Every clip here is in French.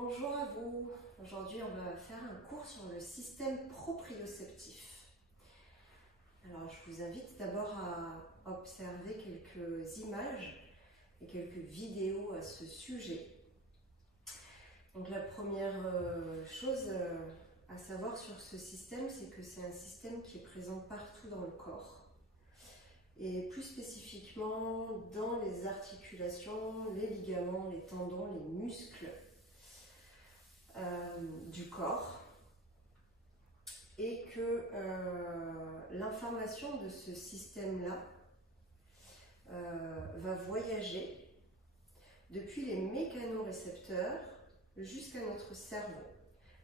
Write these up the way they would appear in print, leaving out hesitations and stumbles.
Bonjour à vous. Aujourd'hui, on va faire un cours sur le système proprioceptif. Alors, je vous invite d'abord à observer quelques images et quelques vidéos à ce sujet. Donc, la première chose à savoir sur ce système, c'est que c'est un système qui est présent partout dans le corps. Et plus spécifiquement dans les articulations, les ligaments, les tendons, les muscles du corps, et que l'information de ce système-là va voyager depuis les mécanorécepteurs jusqu'à notre cerveau.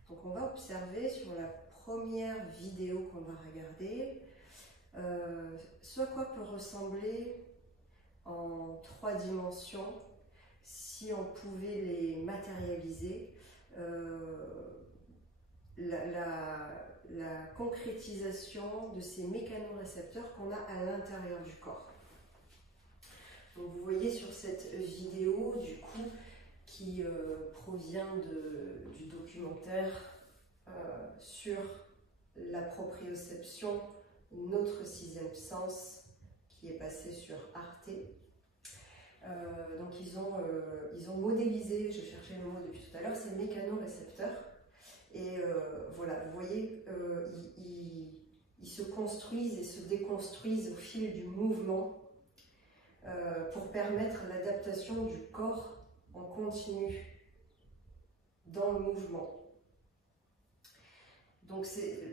Donc on va observer sur la première vidéo qu'on va regarder ce à quoi peut ressembler en 3 dimensions si on pouvait les matérialiser la concrétisation de ces mécanorécepteurs qu'on a à l'intérieur du corps. Donc vous voyez sur cette vidéo du coup qui provient du documentaire sur la proprioception, notre sixième sens, qui est passé sur Arte. Donc ils ont modélisé, je cherchais le mot depuis tout à l'heure, ces mécanorécepteurs. Et voilà, vous voyez, ils se construisent et se déconstruisent au fil du mouvement pour permettre l'adaptation du corps en continu dans le mouvement. Donc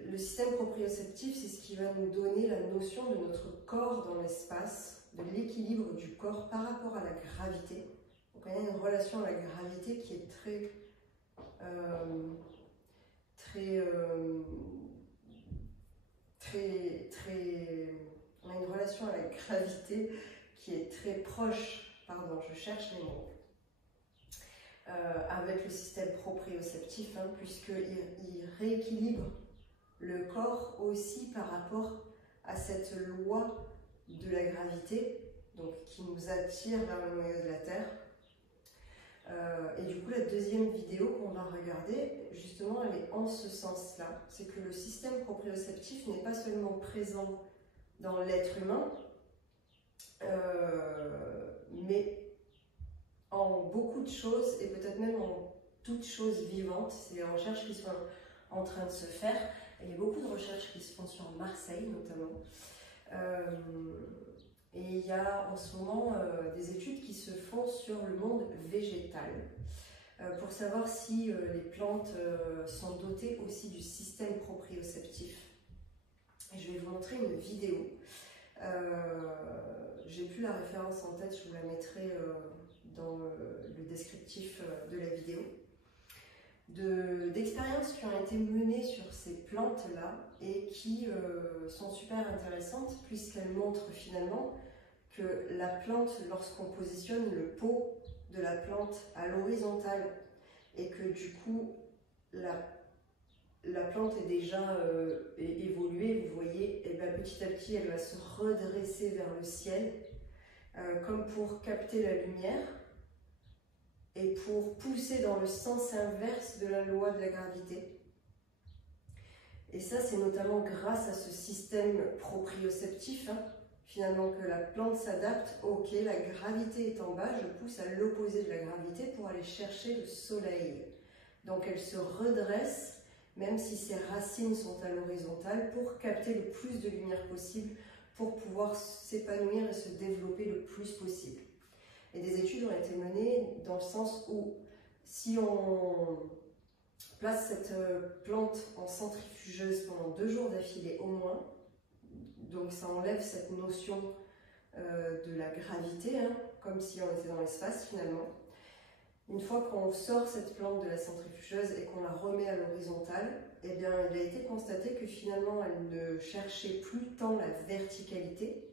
le système proprioceptif, c'est ce qui va nous donner la notion de notre corps dans l'espace, de l'équilibre du corps par rapport à la gravité. Donc on a une relation à la gravité qui est on a une relation à la gravité qui est très proche, pardon, je cherche les mots, avec le système proprioceptif, puisqu'il rééquilibre le corps aussi par rapport à cette loi de la gravité, donc qui nous attire vers le noyau de la Terre. Et du coup, la deuxième vidéo qu'on va regarder, justement, elle est en ce sens-là. C'est que le système proprioceptif n'est pas seulement présent dans l'être humain, mais en beaucoup de choses, et peut-être même en toutes choses vivantes. C'est des recherches qui sont en train de se faire. Il y a beaucoup de recherches qui se font sur Marseille, notamment. Et il y a en ce moment des études qui se font sur le monde végétal pour savoir si les plantes sont dotées aussi du système proprioceptif. Et je vais vous montrer une vidéo. J'ai plus la référence en tête, je vous la mettrai dans le descriptif de la vidéo. D'expériences qui ont été menées sur ces plantes-là et qui sont super intéressantes puisqu'elles montrent finalement que la plante, lorsqu'on positionne le pot de la plante à l'horizontale et que du coup la plante est déjà évoluée, vous voyez, et bien petit à petit elle va se redresser vers le ciel comme pour capter la lumière et pour pousser dans le sens inverse de la loi de la gravité. Et ça, c'est notamment grâce à ce système proprioceptif, finalement, que la plante s'adapte. Ok, la gravité est en bas, je pousse à l'opposé de la gravité pour aller chercher le soleil. Donc elle se redresse, même si ses racines sont à l'horizontale, pour capter le plus de lumière possible, pour pouvoir s'épanouir et se développer le plus possible. Et des études ont été menées dans le sens où si on place cette plante en centrifugeuse pendant 2 jours d'affilée au moins, donc ça enlève cette notion de la gravité, comme si on était dans l'espace finalement. Une fois qu'on sort cette plante de la centrifugeuse et qu'on la remet à l'horizontale, eh bien il a été constaté que finalement elle ne cherchait plus tant la verticalité,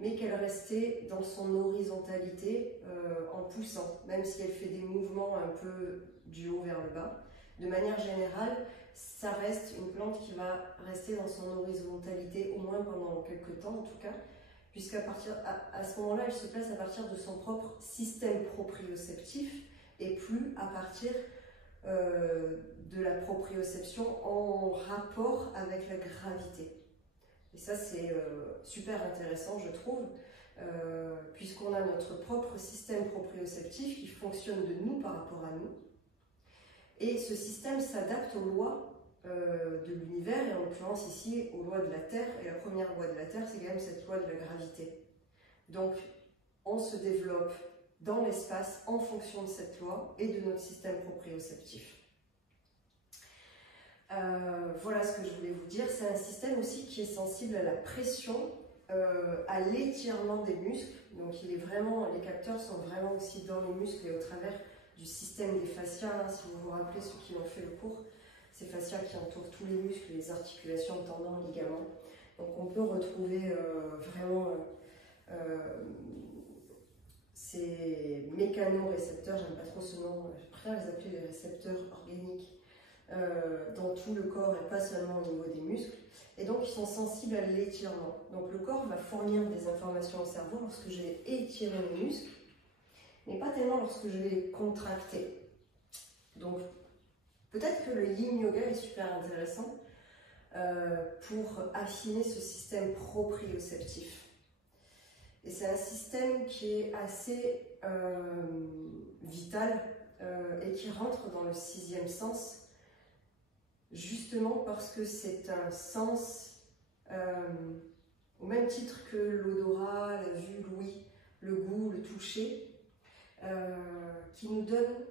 mais qu'elle restait dans son horizontalité en poussant, même si elle fait des mouvements un peu du haut vers le bas. De manière générale, ça reste une plante qui va rester dans son horizontalité au moins pendant quelques temps en tout cas, puisqu'à ce moment-là, elle se place à partir de son propre système proprioceptif et plus à partir de la proprioception en rapport avec la gravité. Et ça, c'est super intéressant, je trouve, puisqu'on a notre propre système proprioceptif qui fonctionne de nous par rapport à nous. Et ce système s'adapte aux lois de l'univers, et en l'occurrence ici aux lois de la Terre. Et la première loi de la Terre, c'est quand même cette loi de la gravité. Donc, on se développe dans l'espace en fonction de cette loi et de notre système proprioceptif. Voilà ce que je voulais vous dire. C'est un système aussi qui est sensible à la pression, à l'étirement des muscles. Donc il est vraiment, les capteurs sont vraiment aussi dans les muscles et au travers du système des fascias. Hein, si vous vous rappelez, ceux qui ont fait le cours, ces fascias qui entourent tous les muscles, les articulations, tendons, ligaments. Donc on peut retrouver vraiment ces mécanorécepteurs, j'aime pas trop ce nom, je préfère les appeler les récepteurs organiques, dans tout le corps et pas seulement au niveau des muscles. Et donc ils sont sensibles à l'étirement. Donc le corps va fournir des informations au cerveau lorsque je vais étirer les muscles, mais pas tellement lorsque je vais les contracter. Donc peut-être que le yin yoga est super intéressant pour affiner ce système proprioceptif. Et c'est un système qui est assez vital et qui rentre dans le sixième sens, justement parce que c'est un sens au même titre que l'odorat, la vue, l'ouïe, le goût, le toucher, qui nous donne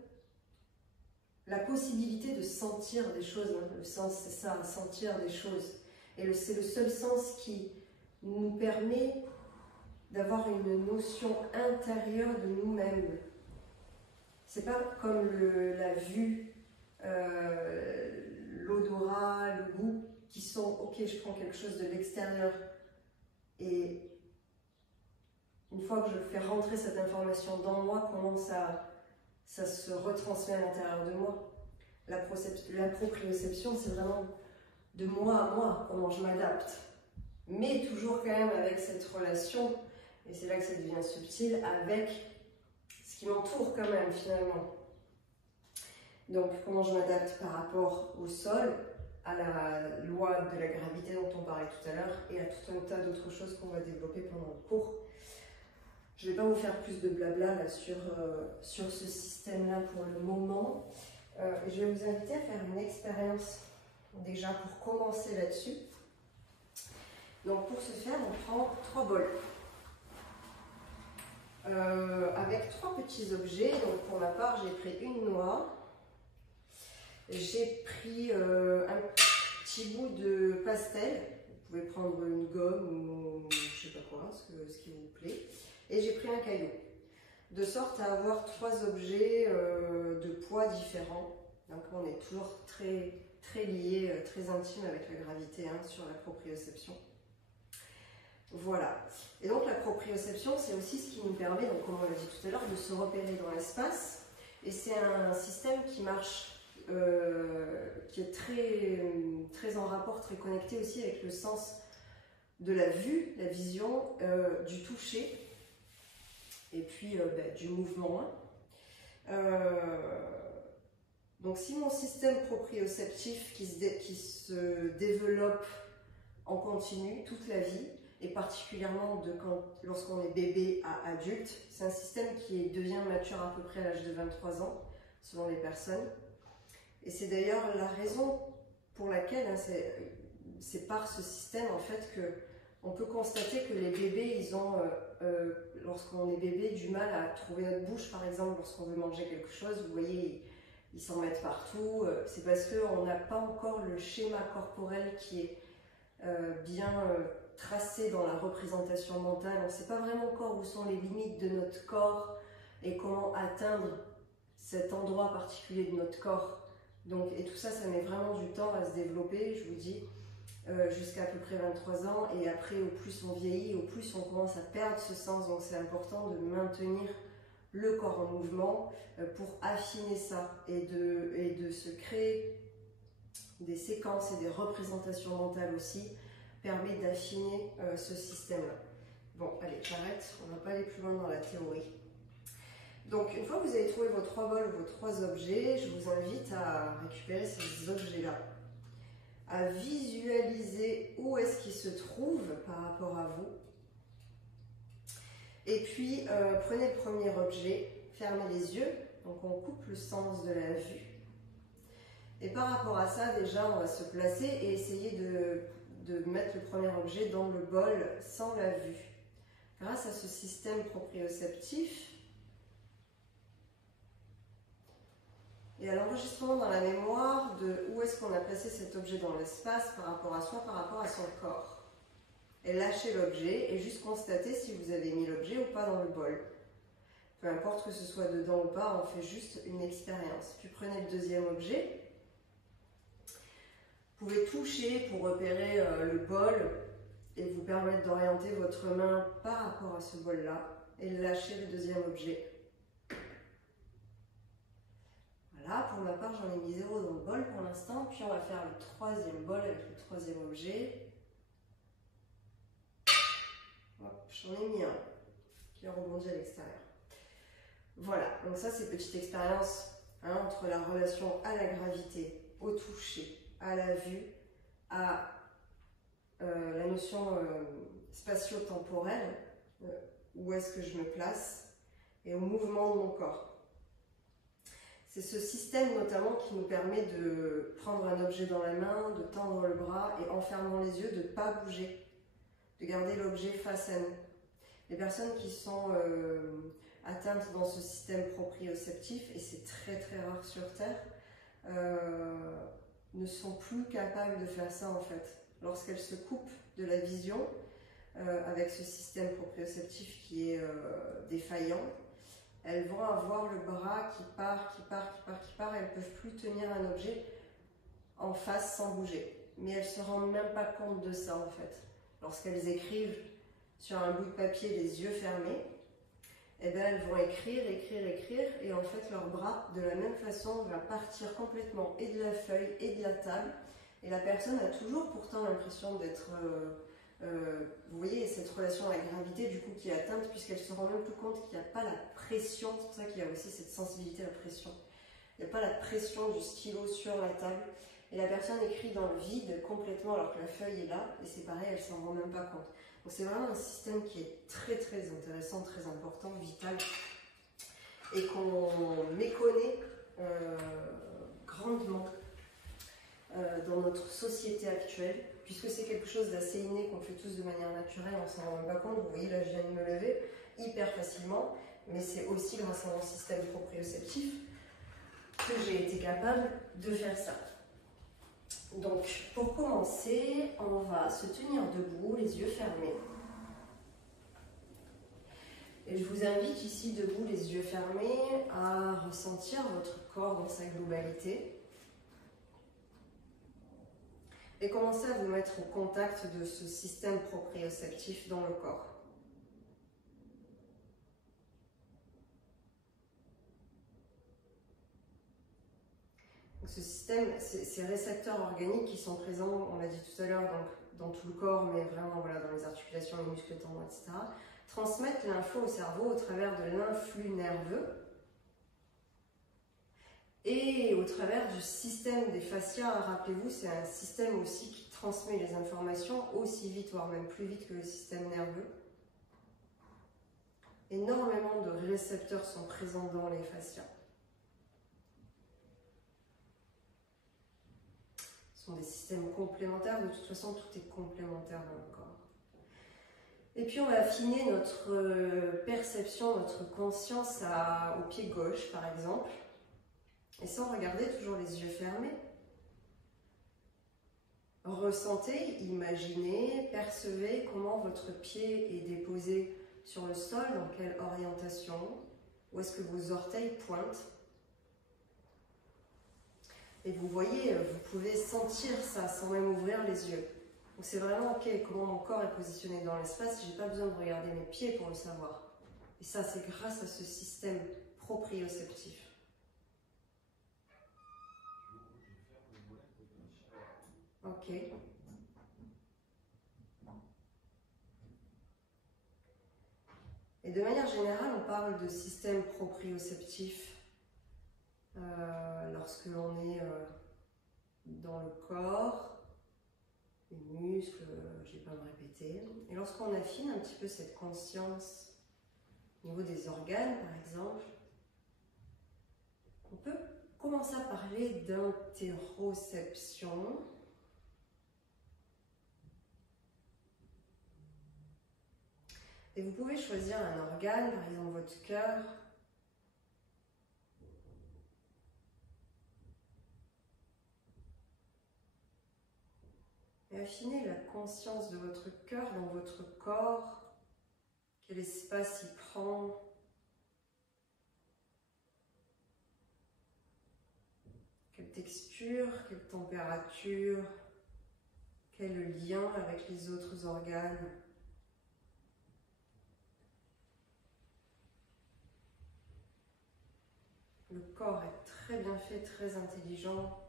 la possibilité de sentir des choses. Le sens, c'est ça, sentir des choses. Et c'est le seul sens qui nous permet d'avoir une notion intérieure de nous-mêmes. C'est pas comme la vue, l'odorat, le goût, qui sont, ok, je prends quelque chose de l'extérieur et une fois que je fais rentrer cette information dans moi, comment ça se retransmet à l'intérieur de moi. La proprioception, c'est vraiment de moi à moi, comment je m'adapte. Mais toujours quand même avec cette relation, et c'est là que ça devient subtil, avec ce qui m'entoure quand même finalement. Donc comment je m'adapte par rapport au sol, à la loi de la gravité dont on parlait tout à l'heure, et à tout un tas d'autres choses qu'on va développer pendant le cours. Je ne vais pas vous faire plus de blabla là, sur ce système-là pour le moment. Je vais vous inviter à faire une expérience déjà pour commencer là-dessus. Donc pour ce faire, on prend 3 bols. Avec 3 petits objets. Donc pour ma part, j'ai pris une noix. J'ai pris un petit bout de pastel. Vous pouvez prendre une gomme ou je ne sais pas quoi, ce qui vous plaît. Et j'ai pris un caillou. De sorte à avoir 3 objets de poids différents. Donc on est toujours très lié, très intime avec la gravité hein, sur la proprioception. Voilà. Et donc la proprioception, c'est aussi ce qui nous permet, donc, comme on l'a dit tout à l'heure, de se repérer dans l'espace. Et c'est un système qui marche, qui est très en rapport, très connecté aussi avec le sens de la vue, la vision, du toucher, et puis du mouvement. Donc si mon système proprioceptif qui se développe en continu toute la vie, et particulièrement lorsqu'on est bébé à adulte, c'est un système qui devient mature à peu près à l'âge de 23 ans, selon les personnes. Et c'est d'ailleurs la raison pour laquelle, hein, c'est par ce système en fait qu'on peut constater que les bébés, ils ont, lorsqu'on est bébé, du mal à trouver notre bouche, par exemple, lorsqu'on veut manger quelque chose, vous voyez, ils s'en mettent partout. C'est parce qu'on n'a pas encore le schéma corporel qui est bien tracé dans la représentation mentale. On ne sait pas vraiment encore où sont les limites de notre corps et comment atteindre cet endroit particulier de notre corps. Donc, et tout ça, ça met vraiment du temps à se développer, je vous dis, jusqu'à peu près 23 ans. Et après, au plus on vieillit, au plus on commence à perdre ce sens. Donc c'est important de maintenir le corps en mouvement pour affiner ça et de se créer des séquences et des représentations mentales aussi, permet d'affiner ce système-là. Bon, allez, j'arrête, on ne va pas aller plus loin dans la théorie. Donc, une fois que vous avez trouvé vos 3 bols, vos 3 objets, je vous invite à récupérer ces objets-là, à visualiser où est-ce qu'ils se trouvent par rapport à vous. Et puis, prenez le premier objet, fermez les yeux, donc on coupe le sens de la vue. Et par rapport à ça, déjà, on va se placer et essayer de mettre le premier objet dans le bol sans la vue. Grâce à ce système proprioceptif et à l'enregistrement dans la mémoire de où est-ce qu'on a placé cet objet dans l'espace par rapport à soi, par rapport à son corps. Et lâchez l'objet et juste constater si vous avez mis l'objet ou pas dans le bol. Peu importe que ce soit dedans ou pas, on fait juste une expérience. Puis prenez le deuxième objet. Vous pouvez toucher pour repérer le bol et vous permettre d'orienter votre main par rapport à ce bol-là et lâcher le deuxième objet. Voilà, pour ma part, j'en ai mis 0 dans le bol pour l'instant. Puis on va faire le troisième bol avec le troisième objet. J'en ai mis un qui a rebondi à l'extérieur. Voilà, donc ça c'est petite expérience entre la relation à la gravité, au toucher, à la vue, à la notion spatio-temporelle, où est-ce que je me place, et au mouvement de mon corps. C'est ce système notamment qui nous permet de prendre un objet dans la main, de tendre le bras et en fermant les yeux, de ne pas bouger, de garder l'objet face à nous. Les personnes qui sont atteintes dans ce système proprioceptif, et c'est très très rare sur Terre, ne sont plus capables de faire ça en fait. Lorsqu'elles se coupent de la vision, avec ce système proprioceptif qui est défaillant, elles vont avoir le bras qui part, elles ne peuvent plus tenir un objet en face sans bouger. Mais elles ne se rendent même pas compte de ça en fait. Lorsqu'elles écrivent sur un bout de papier les yeux fermés, eh bien, elles vont écrire, et en fait leur bras, de la même façon, va partir complètement et de la feuille et de la table, et la personne a toujours pourtant l'impression d'être, vous voyez, cette relation à la gravité du coup qui est atteinte, puisqu'elle se rend même plus compte qu'il n'y a pas la pression, c'est pour ça qu'il y a aussi cette sensibilité à la pression, il n'y a pas la pression du stylo sur la table, et la personne écrit dans le vide complètement alors que la feuille est là, et c'est pareil, elle s'en rend même pas compte. Donc c'est vraiment un système qui est très très intéressant, très important, vital, et qu'on méconnaît grandement dans notre société actuelle, puisque c'est quelque chose d'assez inné qu'on fait tous de manière naturelle, on s'en rend même pas compte. Vous voyez, là je viens de me lever hyper facilement, mais c'est aussi grâce à mon système proprioceptif que j'ai été capable de faire ça. Donc, pour commencer, on va se tenir debout, les yeux fermés. Et je vous invite ici, debout, les yeux fermés, à ressentir votre corps dans sa globalité. Et commencez à vous mettre au contact de ce système proprioceptif dans le corps. Ce système, ces récepteurs organiques qui sont présents, on l'a dit tout à l'heure, dans tout le corps, mais vraiment voilà, dans les articulations, les muscles, les tendons, etc., transmettent l'info au cerveau au travers de l'influx nerveux et au travers du système des fascias. Rappelez-vous, c'est un système aussi qui transmet les informations aussi vite, voire même plus vite que le système nerveux. Énormément de récepteurs sont présents dans les fascias. Ce sont des systèmes complémentaires, de toute façon tout est complémentaire dans le corps. Et puis on va affiner notre perception, notre conscience au pied gauche par exemple, et sans regarder, toujours les yeux fermés. Ressentez, imaginez, percevez comment votre pied est déposé sur le sol, dans quelle orientation, où est-ce que vos orteils pointent. Et vous voyez, vous pouvez sentir ça sans même ouvrir les yeux. Donc c'est vraiment ok, comment mon corps est positionné dans l'espace, je n'ai pas besoin de regarder mes pieds pour le savoir. Et ça, c'est grâce à ce système proprioceptif. Ok. Et de manière générale, on parle de système proprioceptif lorsque l'on est dans le corps, les muscles, je ne vais pas me répéter. Et lorsqu'on affine un petit peu cette conscience au niveau des organes, par exemple, on peut commencer à parler d'interoception. Et vous pouvez choisir un organe, par exemple votre cœur. Et affinez la conscience de votre cœur dans votre corps. Quel espace il prend. Quelle texture, quelle température, quel lien avec les autres organes. Le corps est très bien fait, très intelligent.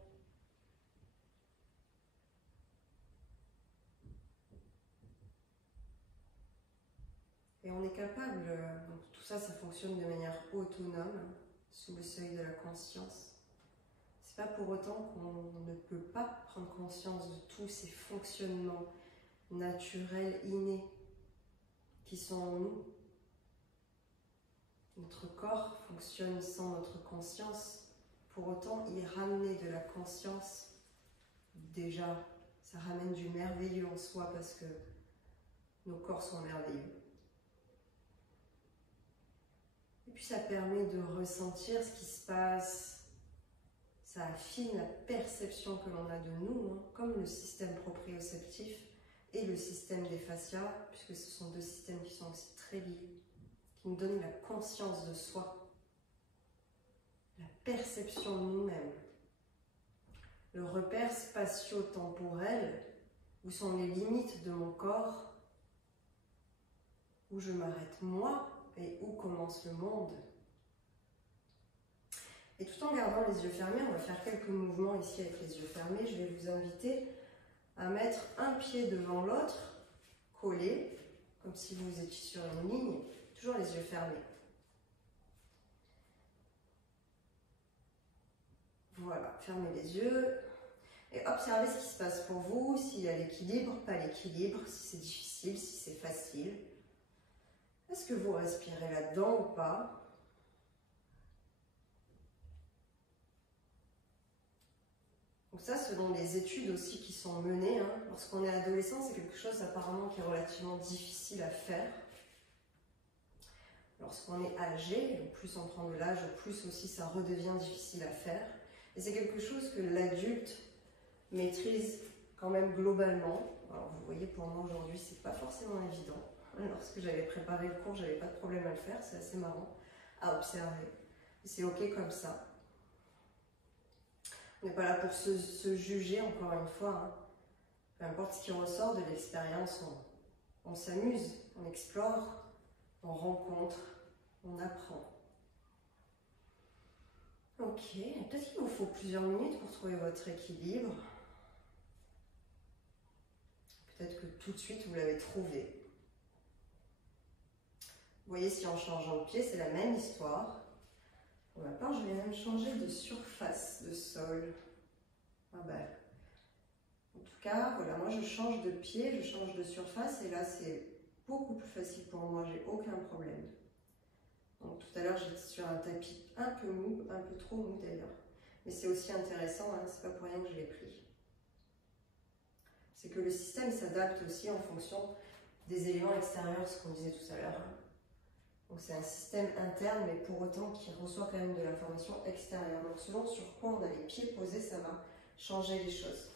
Et on est capable, donc tout ça, ça fonctionne de manière autonome, sous le seuil de la conscience. C'est pas pour autant qu'on ne peut pas prendre conscience de tous ces fonctionnements naturels, innés, qui sont en nous. Notre corps fonctionne sans notre conscience. Pour autant, y ramener de la conscience, déjà, ça ramène du merveilleux en soi parce que nos corps sont merveilleux. Et puis ça permet de ressentir ce qui se passe. Ça affine la perception que l'on a de nous, hein, comme le système proprioceptif et le système des fascias, puisque ce sont deux systèmes qui sont aussi très liés, qui nous donnent la conscience de soi, la perception de nous-mêmes, le repère spatio-temporel, où sont les limites de mon corps, où je m'arrête moi et où commence le monde. Et tout en gardant les yeux fermés, on va faire quelques mouvements ici avec les yeux fermés. Je vais vous inviter à mettre un pied devant l'autre, collé, comme si vous étiez sur une ligne, toujours les yeux fermés. Voilà, fermez les yeux et observez ce qui se passe pour vous, s'il y a l'équilibre, pas l'équilibre, si c'est difficile, si c'est facile. Est-ce que vous respirez là-dedans ou pas ? Donc ça, selon les études aussi qui sont menées, hein, lorsqu'on est adolescent, c'est quelque chose apparemment qui est relativement difficile à faire. Lorsqu'on est âgé, au plus on prend de l'âge, au plus aussi ça redevient difficile à faire. Et c'est quelque chose que l'adulte maîtrise quand même globalement. Alors vous voyez, pour moi aujourd'hui, c'est pas forcément évident. Lorsque j'avais préparé le cours, j'avais pas de problème à le faire, c'est assez marrant à observer. C'est ok comme ça. On n'est pas là pour se juger, encore une fois. Hein. Peu importe ce qui ressort de l'expérience, on s'amuse, on explore, on rencontre, on apprend. Ok, peut-être qu'il vous faut plusieurs minutes pour trouver votre équilibre. Peut-être que tout de suite vous l'avez trouvé. Vous voyez, si en changeant de pied, c'est la même histoire. Pour ma part, je vais même changer de surface de sol. Ah ben. En tout cas, voilà, moi je change de pied, je change de surface et là c'est beaucoup plus facile pour moi, j'ai aucun problème. Donc tout à l'heure j'étais sur un tapis un peu mou, un peu trop mou d'ailleurs. Mais c'est aussi intéressant, hein, c'est pas pour rien que je l'ai pris. C'est que le système s'adapte aussi en fonction des éléments extérieurs, ce qu'on disait tout à l'heure. Hein. Donc c'est un système interne, mais pour autant qui reçoit quand même de l'information extérieure. Donc selon sur quoi on a les pieds posés, ça va changer les choses.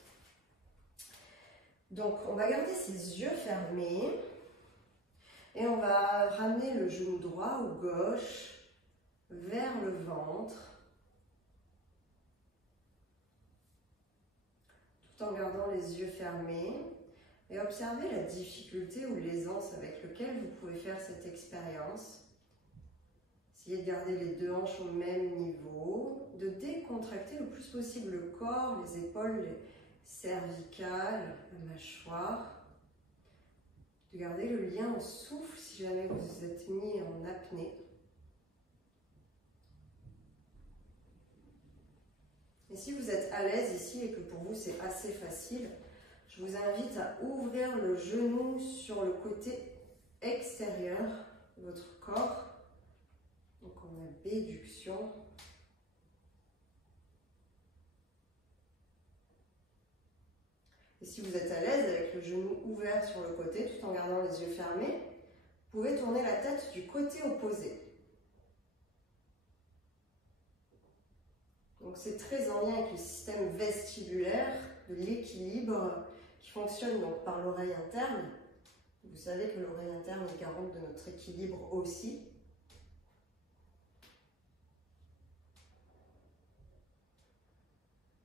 Donc on va garder ses yeux fermés et on va ramener le genou droit ou gauche vers le ventre, tout en gardant les yeux fermés. Et observez la difficulté ou l'aisance avec laquelle vous pouvez faire cette expérience. Essayez de garder les deux hanches au même niveau, de décontracter le plus possible le corps, les épaules, les cervicales, la mâchoire. de garder le lien au souffle si jamais vous vous êtes mis en apnée. Et si vous êtes à l'aise ici et que pour vous c'est assez facile, je vous invite à ouvrir le genou sur le côté extérieur de votre corps. Donc on a béduction. Et si vous êtes à l'aise avec le genou ouvert sur le côté tout en gardant les yeux fermés, vous pouvez tourner la tête du côté opposé. Donc c'est très en lien avec le système vestibulaire, de l'équilibre qui fonctionne donc par l'oreille interne. Vous savez que l'oreille interne est garante de notre équilibre aussi.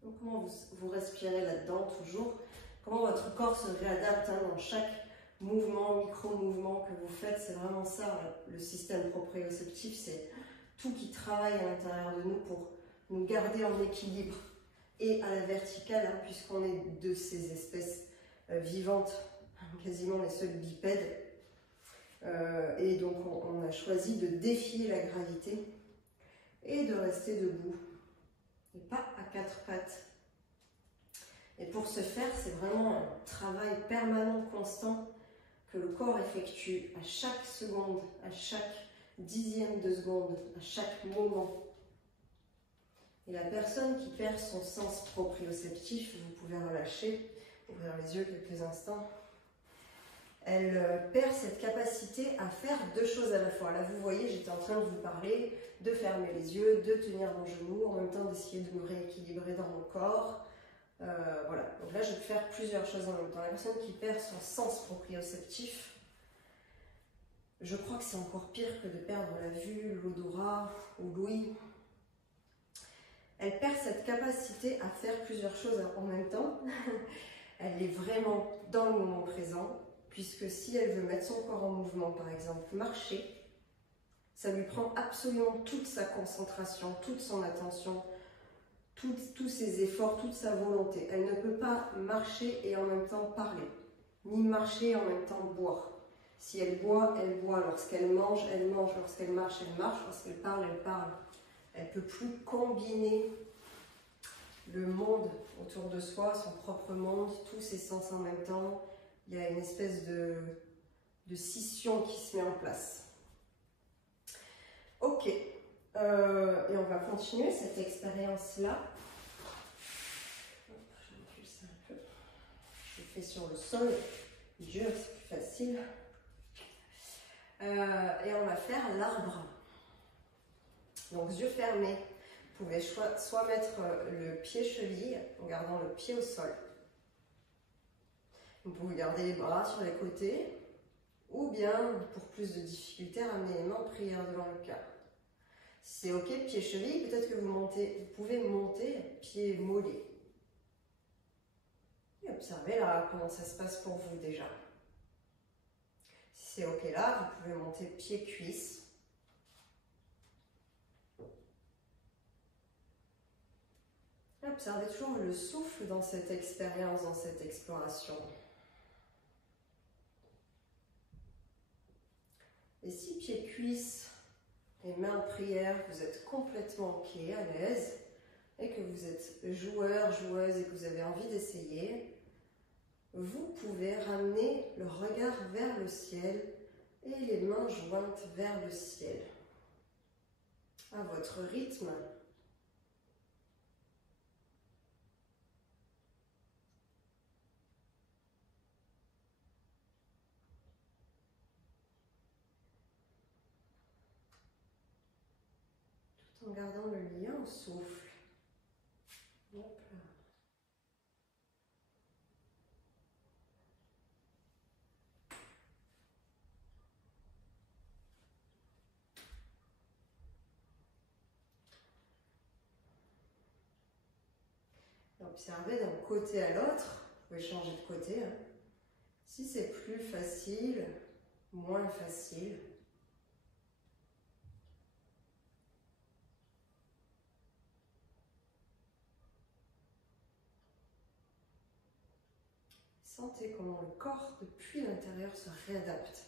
Donc comment vous respirez là-dedans toujours? Comment votre corps se réadapte dans chaque mouvement, micro-mouvement que vous faites? C'est vraiment ça, le système proprioceptif, c'est tout qui travaille à l'intérieur de nous pour nous garder en équilibre et à la verticale, puisqu'on est de ces espèces vivantes, quasiment les seuls bipèdes. Et donc on a choisi de défier la gravité et de rester debout, et pas à quatre pattes. Et pour ce faire, c'est vraiment un travail permanent, constant, que le corps effectue à chaque seconde, à chaque dixième de seconde, à chaque moment. Et la personne qui perd son sens proprioceptif, vous pouvez relâcher, ouvrir les yeux quelques instants, elle perd cette capacité à faire deux choses à la fois. Là, vous voyez, j'étais en train de vous parler, de fermer les yeux, de tenir mon genou, en même temps d'essayer de me rééquilibrer dans mon corps. Voilà, donc là, je peux faire plusieurs choses en même temps. La personne qui perd son sens proprioceptif, je crois que c'est encore pire que de perdre la vue, l'odorat ou l'ouïe. Elle perd cette capacité à faire plusieurs choses en même temps. Elle est vraiment dans le moment présent, puisque si elle veut mettre son corps en mouvement, par exemple marcher, ça lui prend absolument toute sa concentration, toute son attention, tous ses efforts, toute sa volonté. Elle ne peut pas marcher et en même temps parler, ni marcher et en même temps boire. Si elle boit, elle boit. Lorsqu'elle mange, elle mange. Lorsqu'elle marche, elle marche. Lorsqu'elle parle, elle parle. Elle ne peut plus combiner le monde autour de soi, son propre monde, tous ses sens en même temps. Il y a une espèce de scission qui se met en place. Ok, et on va continuer cette expérience-là. Je recule ça un peu. Je le fais sur le sol, dur, c'est plus facile. Et on va faire l'arbre. Donc, yeux fermés. Vous pouvez soit mettre le pied cheville en gardant le pied au sol. Vous pouvez garder les bras sur les côtés. Ou bien, pour plus de difficulté, ramener les mains en prière devant le cœur. Si c'est ok, pied cheville, peut-être que vous pouvez monter pied mollet. Et observez là comment ça se passe pour vous déjà. Si c'est ok là, vous pouvez monter pied cuisse. Observez toujours le souffle dans cette expérience, dans cette exploration. Et si pied cuisse et mains en prière, vous êtes complètement ok, à l'aise, et que vous êtes joueur, joueuse et que vous avez envie d'essayer, vous pouvez ramener le regard vers le ciel et les mains jointes vers le ciel. À votre rythme. En gardant le lien au souffle. Hop là. Observez d'un côté à l'autre, vous pouvez changer de côté. Si c'est plus facile, moins facile. Sentez comment le corps, depuis l'intérieur, se réadapte.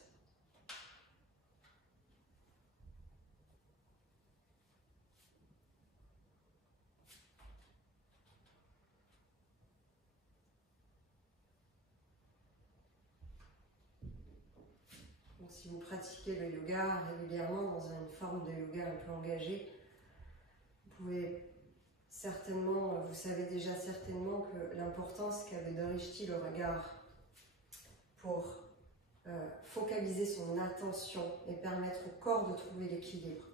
Donc, si vous pratiquez le yoga régulièrement dans une forme de yoga un peu engagée, vous pouvez certainement, vous savez déjà certainement que l'importance qu'avait Dorishti le regard pour focaliser son attention et permettre au corps de trouver l'équilibre.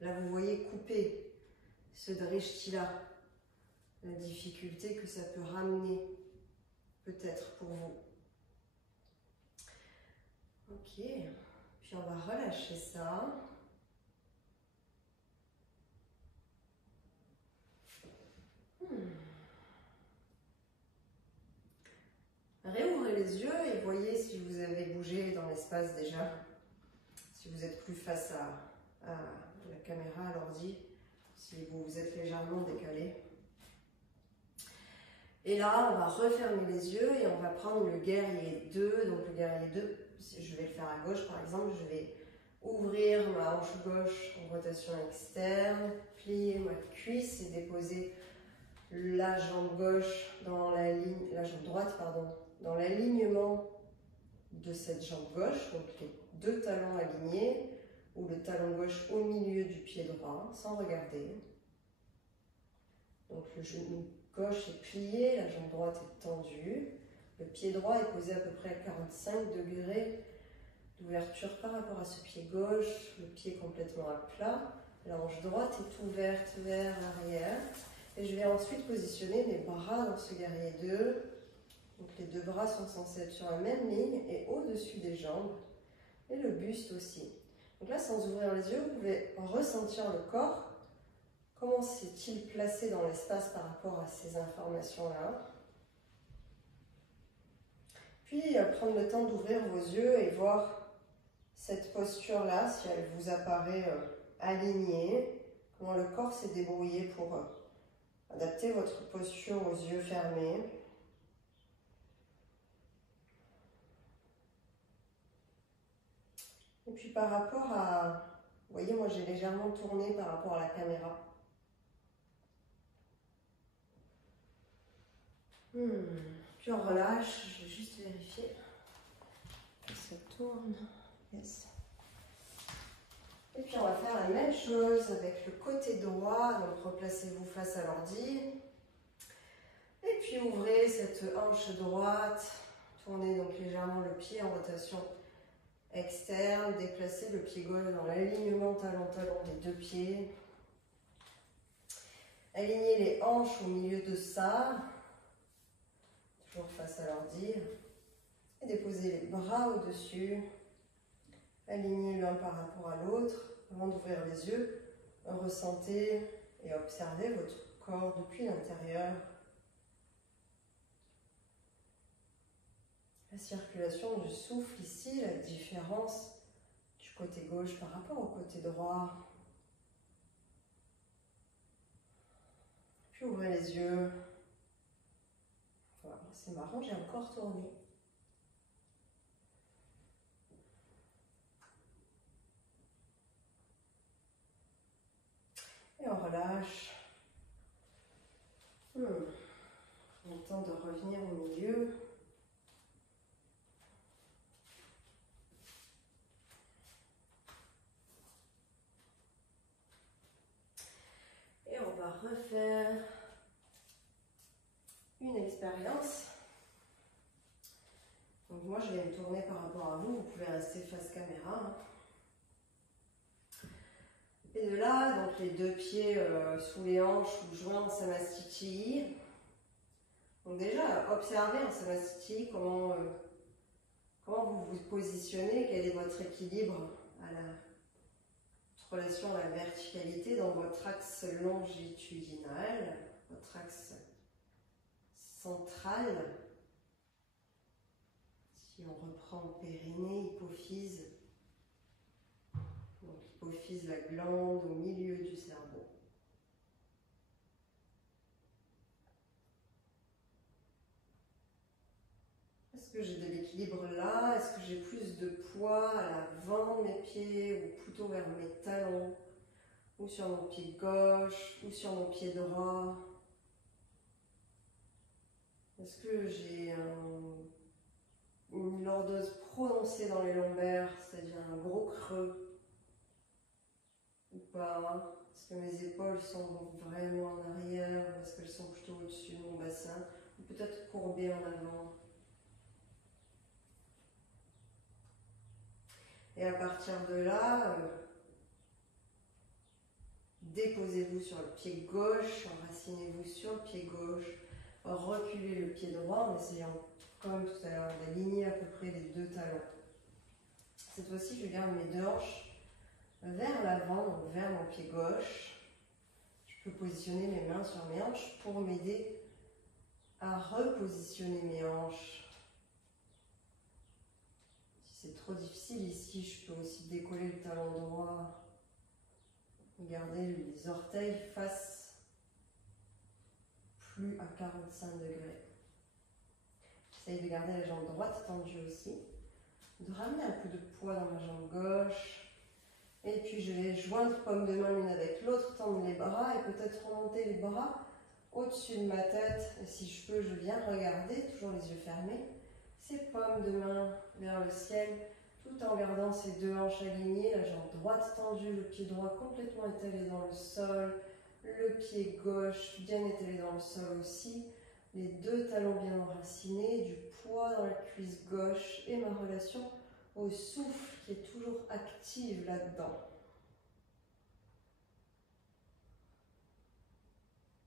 Là, vous voyez couper ce Drishti-là, la difficulté que ça peut ramener peut-être pour vous. Ok, puis on va relâcher ça. Réouvrez les yeux et voyez si vous avez bougé dans l'espace déjà. Si vous êtes plus face à la caméra, à l'ordi, si vous vous êtes légèrement décalé. Et là, on va refermer les yeux et on va prendre le guerrier 2. Donc le guerrier 2, je vais le faire à gauche par exemple, je vais ouvrir ma hanche gauche en rotation externe, plier ma cuisse et déposer la jambe gauche dans la jambe droite, pardon, dans l'alignement de cette jambe gauche, donc les deux talons alignés, ou le talon gauche au milieu du pied droit, sans regarder. Donc le genou gauche est plié, la jambe droite est tendue, le pied droit est posé à peu près à 45 degrés d'ouverture par rapport à ce pied gauche, le pied complètement à plat, la hanche droite est ouverte vers l'arrière, et je vais ensuite positionner mes bras dans ce guerrier 2. Donc les deux bras sont censés être sur la même ligne et au-dessus des jambes, et le buste aussi. Donc là, sans ouvrir les yeux, vous pouvez ressentir le corps. Comment s'est-il placé dans l'espace par rapport à ces informations-là? Puis prendre le temps d'ouvrir vos yeux et voir cette posture-là, si elle vous apparaît alignée, comment le corps s'est débrouillé pour adapter votre posture aux yeux fermés. Et puis par rapport à, vous voyez, moi j'ai légèrement tourné par rapport à la caméra. Puis on relâche, je vais juste vérifier que ça tourne. Yes. Et puis on va faire la même chose avec le côté droit, donc replacez-vous face à l'ordi. Et puis ouvrez cette hanche droite, tournez donc légèrement le pied en rotation externe, déplacez le pied gauche dans l'alignement talon-talon des deux pieds. Alignez les hanches au milieu de ça, toujours face à l'ordi. Et déposez les bras au-dessus. Alignez l'un par rapport à l'autre. Avant d'ouvrir les yeux, ressentez et observez votre corps depuis l'intérieur. La circulation du souffle ici, la différence du côté gauche par rapport au côté droit. Puis ouvrez les yeux. Voilà, c'est marrant, j'ai encore tourné. Et on relâche. On a le temps de revenir au milieu. Et on va refaire une expérience. Donc moi je vais me tourner par rapport à vous, vous pouvez rester face caméra. Et de là, donc les deux pieds sous les hanches ou joints en Samastiti. Donc déjà, observez en Samastiti comment vous vous positionnez, quel est votre équilibre à votre relation à la verticalité dans votre axe longitudinal, votre axe central. Si on reprend périnée, hypophyse, donc hypophyse, la glande au milieu du cerveau. Est-ce que j'ai de l'équilibre là? Est-ce que j'ai plus de poids à l'avant de mes pieds ou plutôt vers mes talons? Ou sur mon pied gauche ou sur mon pied droit? Est-ce que j'ai une lordose prononcée dans les lombaires, c'est-à-dire un gros creux ou pas? Est-ce que mes épaules sont vraiment en arrière ou est-ce qu'elles sont plutôt au-dessus de mon bassin? Ou peut-être courbées en avant? Et à partir de là, déposez-vous sur le pied gauche, enracinez-vous sur le pied gauche, reculez le pied droit en essayant, comme tout à l'heure, d'aligner à peu près les deux talons. Cette fois-ci, je garde mes deux hanches vers l'avant, donc vers mon pied gauche. Je peux positionner mes mains sur mes hanches pour m'aider à repositionner mes hanches. Si c'est trop difficile ici, je peux aussi décoller le talon droit. Garder les orteils face plus à 45 degrés. J'essaye de garder la jambe droite tendue aussi. De ramener un peu de poids dans ma jambe gauche. Et puis je vais joindre paume de main l'une avec l'autre, tendre les bras et peut-être remonter les bras au-dessus de ma tête. Et si je peux, je viens regarder, toujours les yeux fermés, ces paumes de main vers le ciel, tout en gardant ces deux hanches alignées, la jambe droite tendue, le pied droit complètement étalé dans le sol, le pied gauche bien étalé dans le sol aussi, les deux talons bien enracinés, du poids dans la cuisse gauche et ma relation au souffle qui est toujours active là-dedans.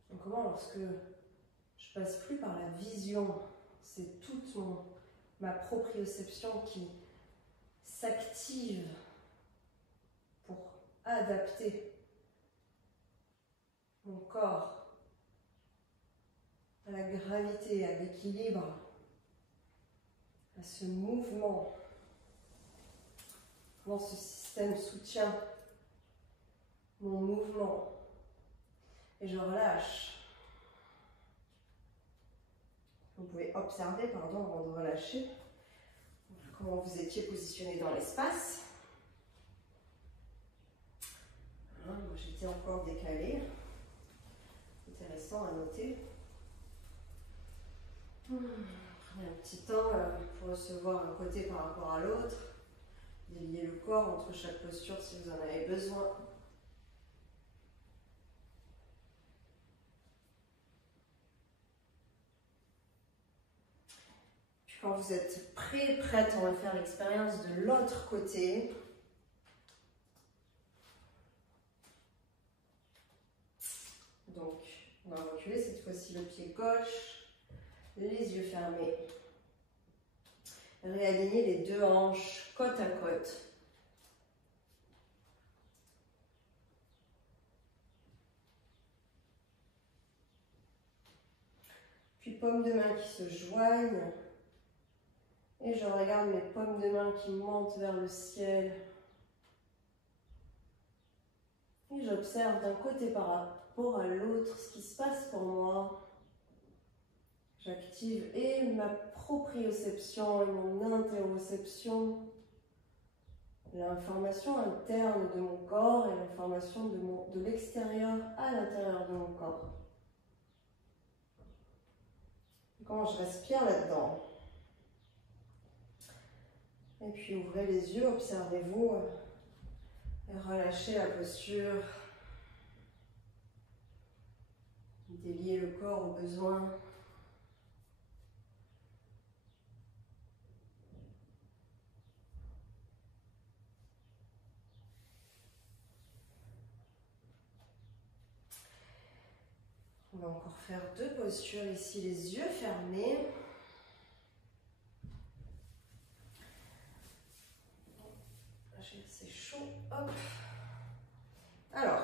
Donc comment, lorsque je passe plus par la vision, c'est toute ma proprioception qui s'active pour adapter mon corps à la gravité, à l'équilibre, à ce mouvement. Comment ce système soutient mon mouvement. Et je relâche. Vous pouvez observer, pardon, avant de relâcher, comment vous étiez positionné dans l'espace. J'étais encore décalée. Intéressant à noter. Prenez un petit temps pour recevoir un côté par rapport à l'autre. Délier le corps entre chaque posture si vous en avez besoin. Puis quand vous êtes prêt, prête, on va faire l'expérience de l'autre côté. Donc, on va reculer cette fois-ci le pied gauche, les yeux fermés. Réaligner les deux hanches côte à côte. Puis paumes de main qui se joignent. Et je regarde mes paumes de main qui montent vers le ciel. Et j'observe d'un côté par rapport à l'autre ce qui se passe pour moi. J'active et ma proprioception et mon interoception, l'information interne de mon corps et l'information de l'extérieur à l'intérieur de mon corps. Quand je respire là-dedans. Et puis ouvrez les yeux, observez-vous et relâchez la posture. Déliez le corps au besoin. On va encore faire deux postures ici, les yeux fermés. C'est chaud, hop. Alors,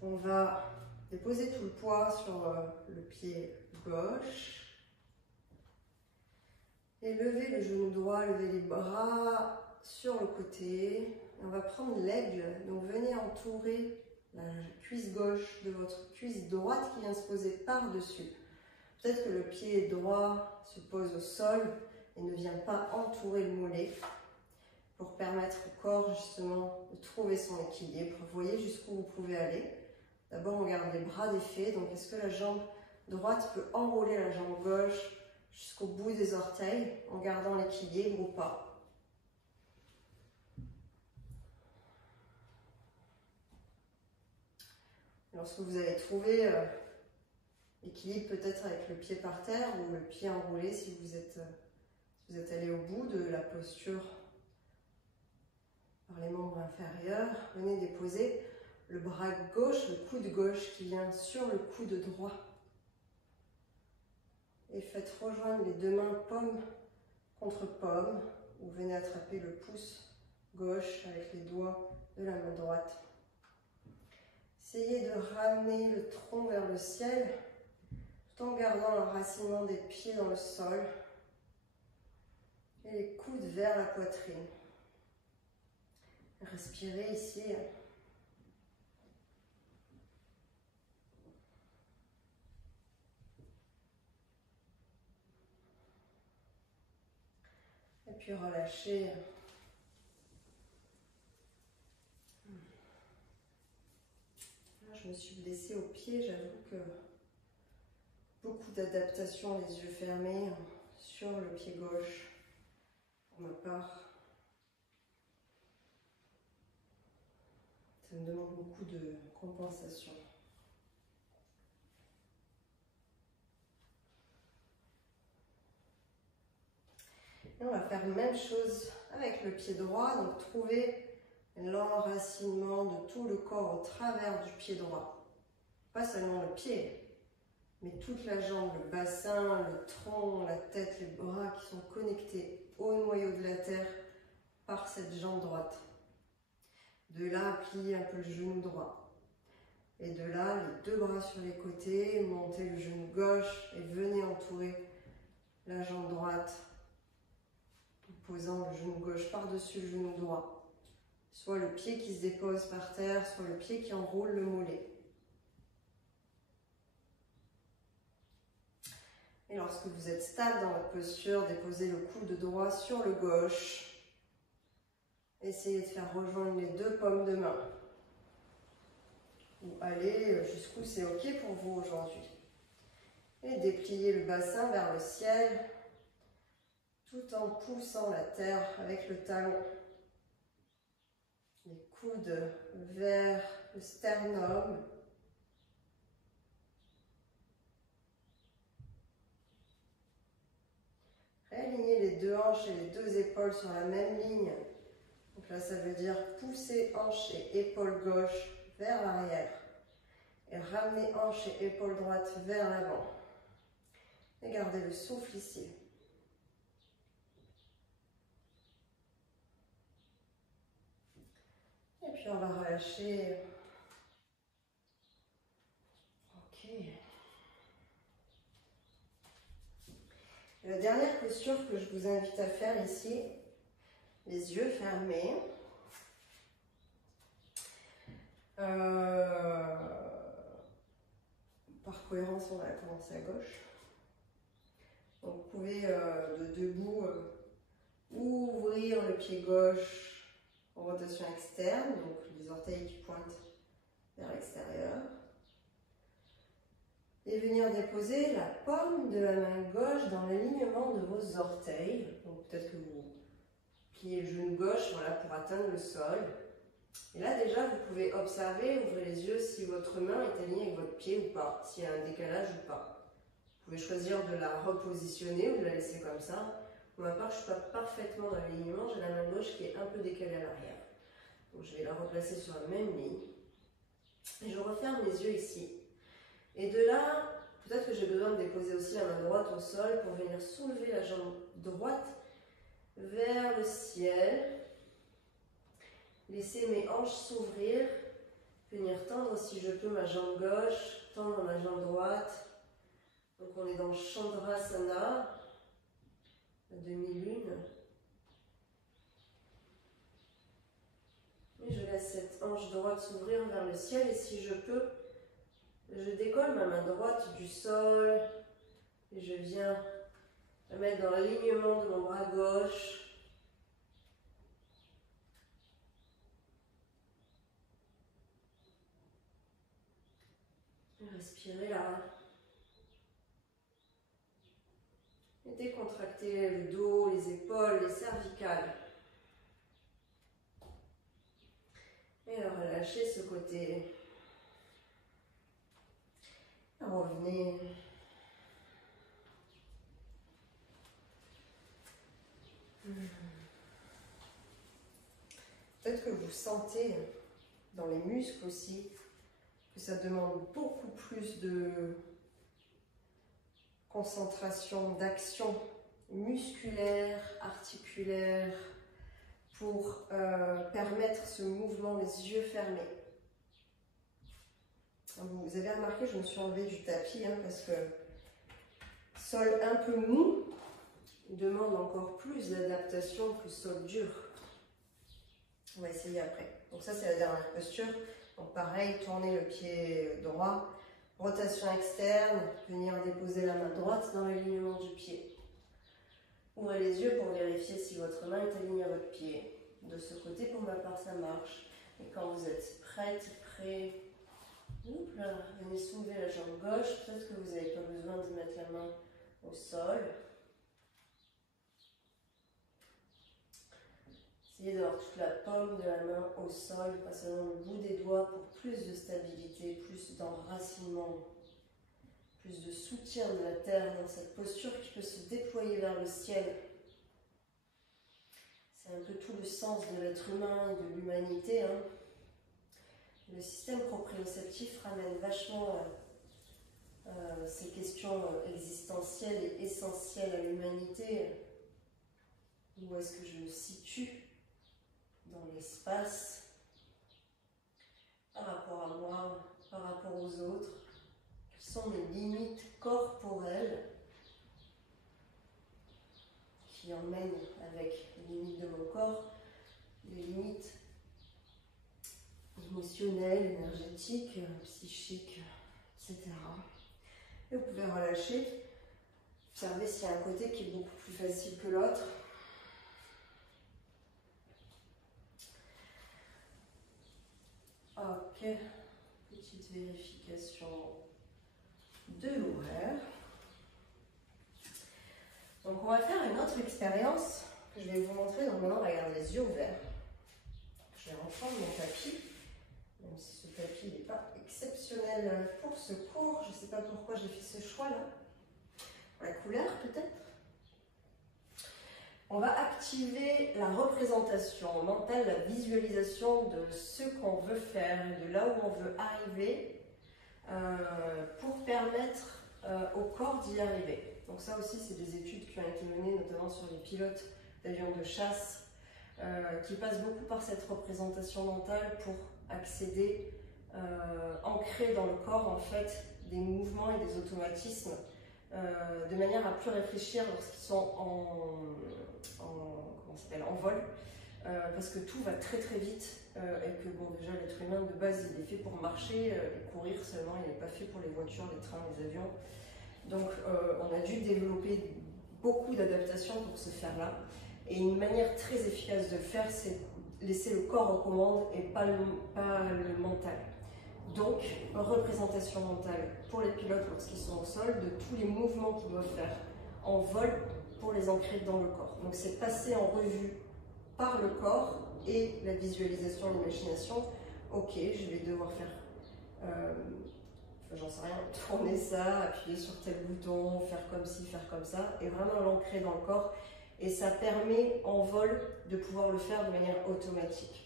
on va déposer tout le poids sur le pied gauche. Et lever le genou droit, lever les bras sur le côté. On va prendre l'aigle, donc venez entourer la cuisse gauche de votre cuisse droite qui vient se poser par-dessus. Peut-être que le pied droit se pose au sol et ne vient pas entourer le mollet pour permettre au corps justement de trouver son équilibre. Vous voyez jusqu'où vous pouvez aller. D'abord, on garde les bras défaits. Donc, est-ce que la jambe droite peut enrouler la jambe gauche jusqu'au bout des orteils en gardant l'équilibre ou pas? Lorsque vous avez trouvé l'équilibre peut-être avec le pied par terre ou le pied enroulé, si vous êtes allé au bout de la posture par les membres inférieurs, venez déposer le bras gauche, le coude gauche qui vient sur le coude droit. Et faites rejoindre les deux mains paume contre paume, ou venez attraper le pouce gauche avec les doigts de la main droite. Essayez de ramener le tronc vers le ciel, tout en gardant l'enracinement des pieds dans le sol et les coudes vers la poitrine. Respirez ici. Et puis relâchez. Là, je me suis blessée au pied, j'avoue que beaucoup d'adaptation les yeux fermés sur le pied gauche pour ma part. Ça me demande beaucoup de compensation. Et on va faire la même chose avec le pied droit, donc trouver l'enracinement de tout le corps au travers du pied droit. Pas seulement le pied, mais toute la jambe, le bassin, le tronc, la tête, les bras qui sont connectés au noyau de la terre par cette jambe droite. De là, pliez un peu le genou droit. Et de là, les deux bras sur les côtés, montez le genou gauche et venez entourer la jambe droite en posant le genou gauche par-dessus le genou droit. Soit le pied qui se dépose par terre, soit le pied qui enroule le mollet. Et lorsque vous êtes stable dans votre posture, déposez le coude droit sur le gauche. Essayez de faire rejoindre les deux paumes de main. Ou allez jusqu'où c'est ok pour vous aujourd'hui. Et dépliez le bassin vers le ciel, tout en poussant la terre avec le talon. Les coudes vers le sternum. Réalignez les deux hanches et les deux épaules sur la même ligne. Donc là, ça veut dire pousser hanche et épaule gauche vers l'arrière. Et ramener hanche et épaule droite vers l'avant. Et gardez le souffle ici. Et puis on va relâcher. Ok. Et la dernière posture que je vous invite à faire ici, les yeux fermés. Par cohérence, on va commencer à gauche. Donc vous pouvez de debout ouvrir le pied gauche en rotation externe, donc les orteils qui pointent vers l'extérieur. Et venir déposer la paume de la main gauche dans l'alignement de vos orteils. Donc peut-être que vous pliez le genou gauche, voilà, pour atteindre le sol. Et là déjà, vous pouvez observer, ouvrez les yeux si votre main est alignée avec votre pied ou pas, s'il y a un décalage ou pas. Vous pouvez choisir de la repositionner ou de la laisser comme ça. Pour ma part, je ne suis pas parfaitement dans l'alignement, j'ai la main gauche qui est un peu décalée à l'arrière. Donc je vais la replacer sur la même ligne. Et je referme les yeux ici. Et de là, peut-être que j'ai besoin de déposer aussi la main droite au sol pour venir soulever la jambe droite vers le ciel. Laissez mes hanches s'ouvrir, venir tendre si je peux ma jambe gauche, tendre ma jambe droite. Donc on est dans Chandrasana, la demi-lune. Et je laisse cette hanche droite s'ouvrir vers le ciel et si je peux, je décolle ma main droite du sol Et je viens me mettre dans l'alignement de mon bras gauche. Respirez là. Et décontractez le dos, les épaules, les cervicales. Et relâchez ce côté. Revenez. Peut-être que vous sentez dans les muscles aussi que ça demande beaucoup plus de concentration, d'action musculaire, articulaire pour permettre ce mouvement les yeux fermés. Vous avez remarqué, je me suis enlevée du tapis parce que sol un peu mou demande encore plus d'adaptation que sol dur. On va essayer après. Donc ça c'est la dernière posture. Donc pareil, tournez le pied droit, rotation externe, venir déposer la main droite dans l'alignement du pied. Ouvrez les yeux pour vérifier si votre main est alignée à votre pied. De ce côté, pour ma part, ça marche. Et quand vous êtes prête, prêt, là, venez soulever la jambe gauche. Peut-être que vous n'avez pas besoin de mettre la main au sol. Essayez d'avoir toute la paume de la main au sol, pas seulement le bout des doigts pour plus de stabilité, plus d'enracinement, plus de soutien de la terre dans cette posture qui peut se déployer vers le ciel. C'est un peu tout le sens de l'être humain et de l'humanité. Le système proprioceptif ramène vachement ces questions existentielles et essentielles à l'humanité. Où est-ce que je me situe dans l'espace, par rapport à moi, par rapport aux autres? Quelles sont les limites corporelles qui emmènent avec les limites de mon corps, les limites émotionnelles, énergétiques, psychiques, etc. Et vous pouvez relâcher, observer s'il y a un côté qui est beaucoup plus facile que l'autre. Ok, petite vérification de l'horaire. Donc on va faire une autre expérience que je vais vous montrer. Donc maintenant, regardez les yeux ouverts. Je vais reprendre mon tapis, même si ce tapis n'est pas exceptionnel pour ce cours. Je ne sais pas pourquoi j'ai fait ce choix-là. La couleur peut-être. On va activer la représentation mentale, la visualisation de ce qu'on veut faire, de là où on veut arriver, pour permettre au corps d'y arriver. Donc ça aussi, c'est des études qui ont été menées notamment sur les pilotes d'avions de chasse, qui passent beaucoup par cette représentation mentale pour accéder, ancrer dans le corps en fait des mouvements et des automatismes, de manière à plus réfléchir lorsqu'ils sont en vol, parce que tout va très très vite et que bon, déjà l'être humain de base il est fait pour marcher et courir seulement, il n'est pas fait pour les voitures, les trains, les avions. Donc on a dû développer beaucoup d'adaptations pour ce faire là, et une manière très efficace de le faire, c'est laisser le corps en commande et pas le mental. Donc, représentation mentale pour les pilotes lorsqu'ils sont au sol, de tous les mouvements qu'ils doivent faire en vol pour les ancrer dans le corps. Donc, c'est passer en revue par le corps et la visualisation, l'imagination. Ok, je vais devoir faire, j'en sais rien, tourner ça, appuyer sur tel bouton, faire comme ci, faire comme ça, et vraiment l'ancrer dans le corps. Et ça permet en vol de pouvoir le faire de manière automatique.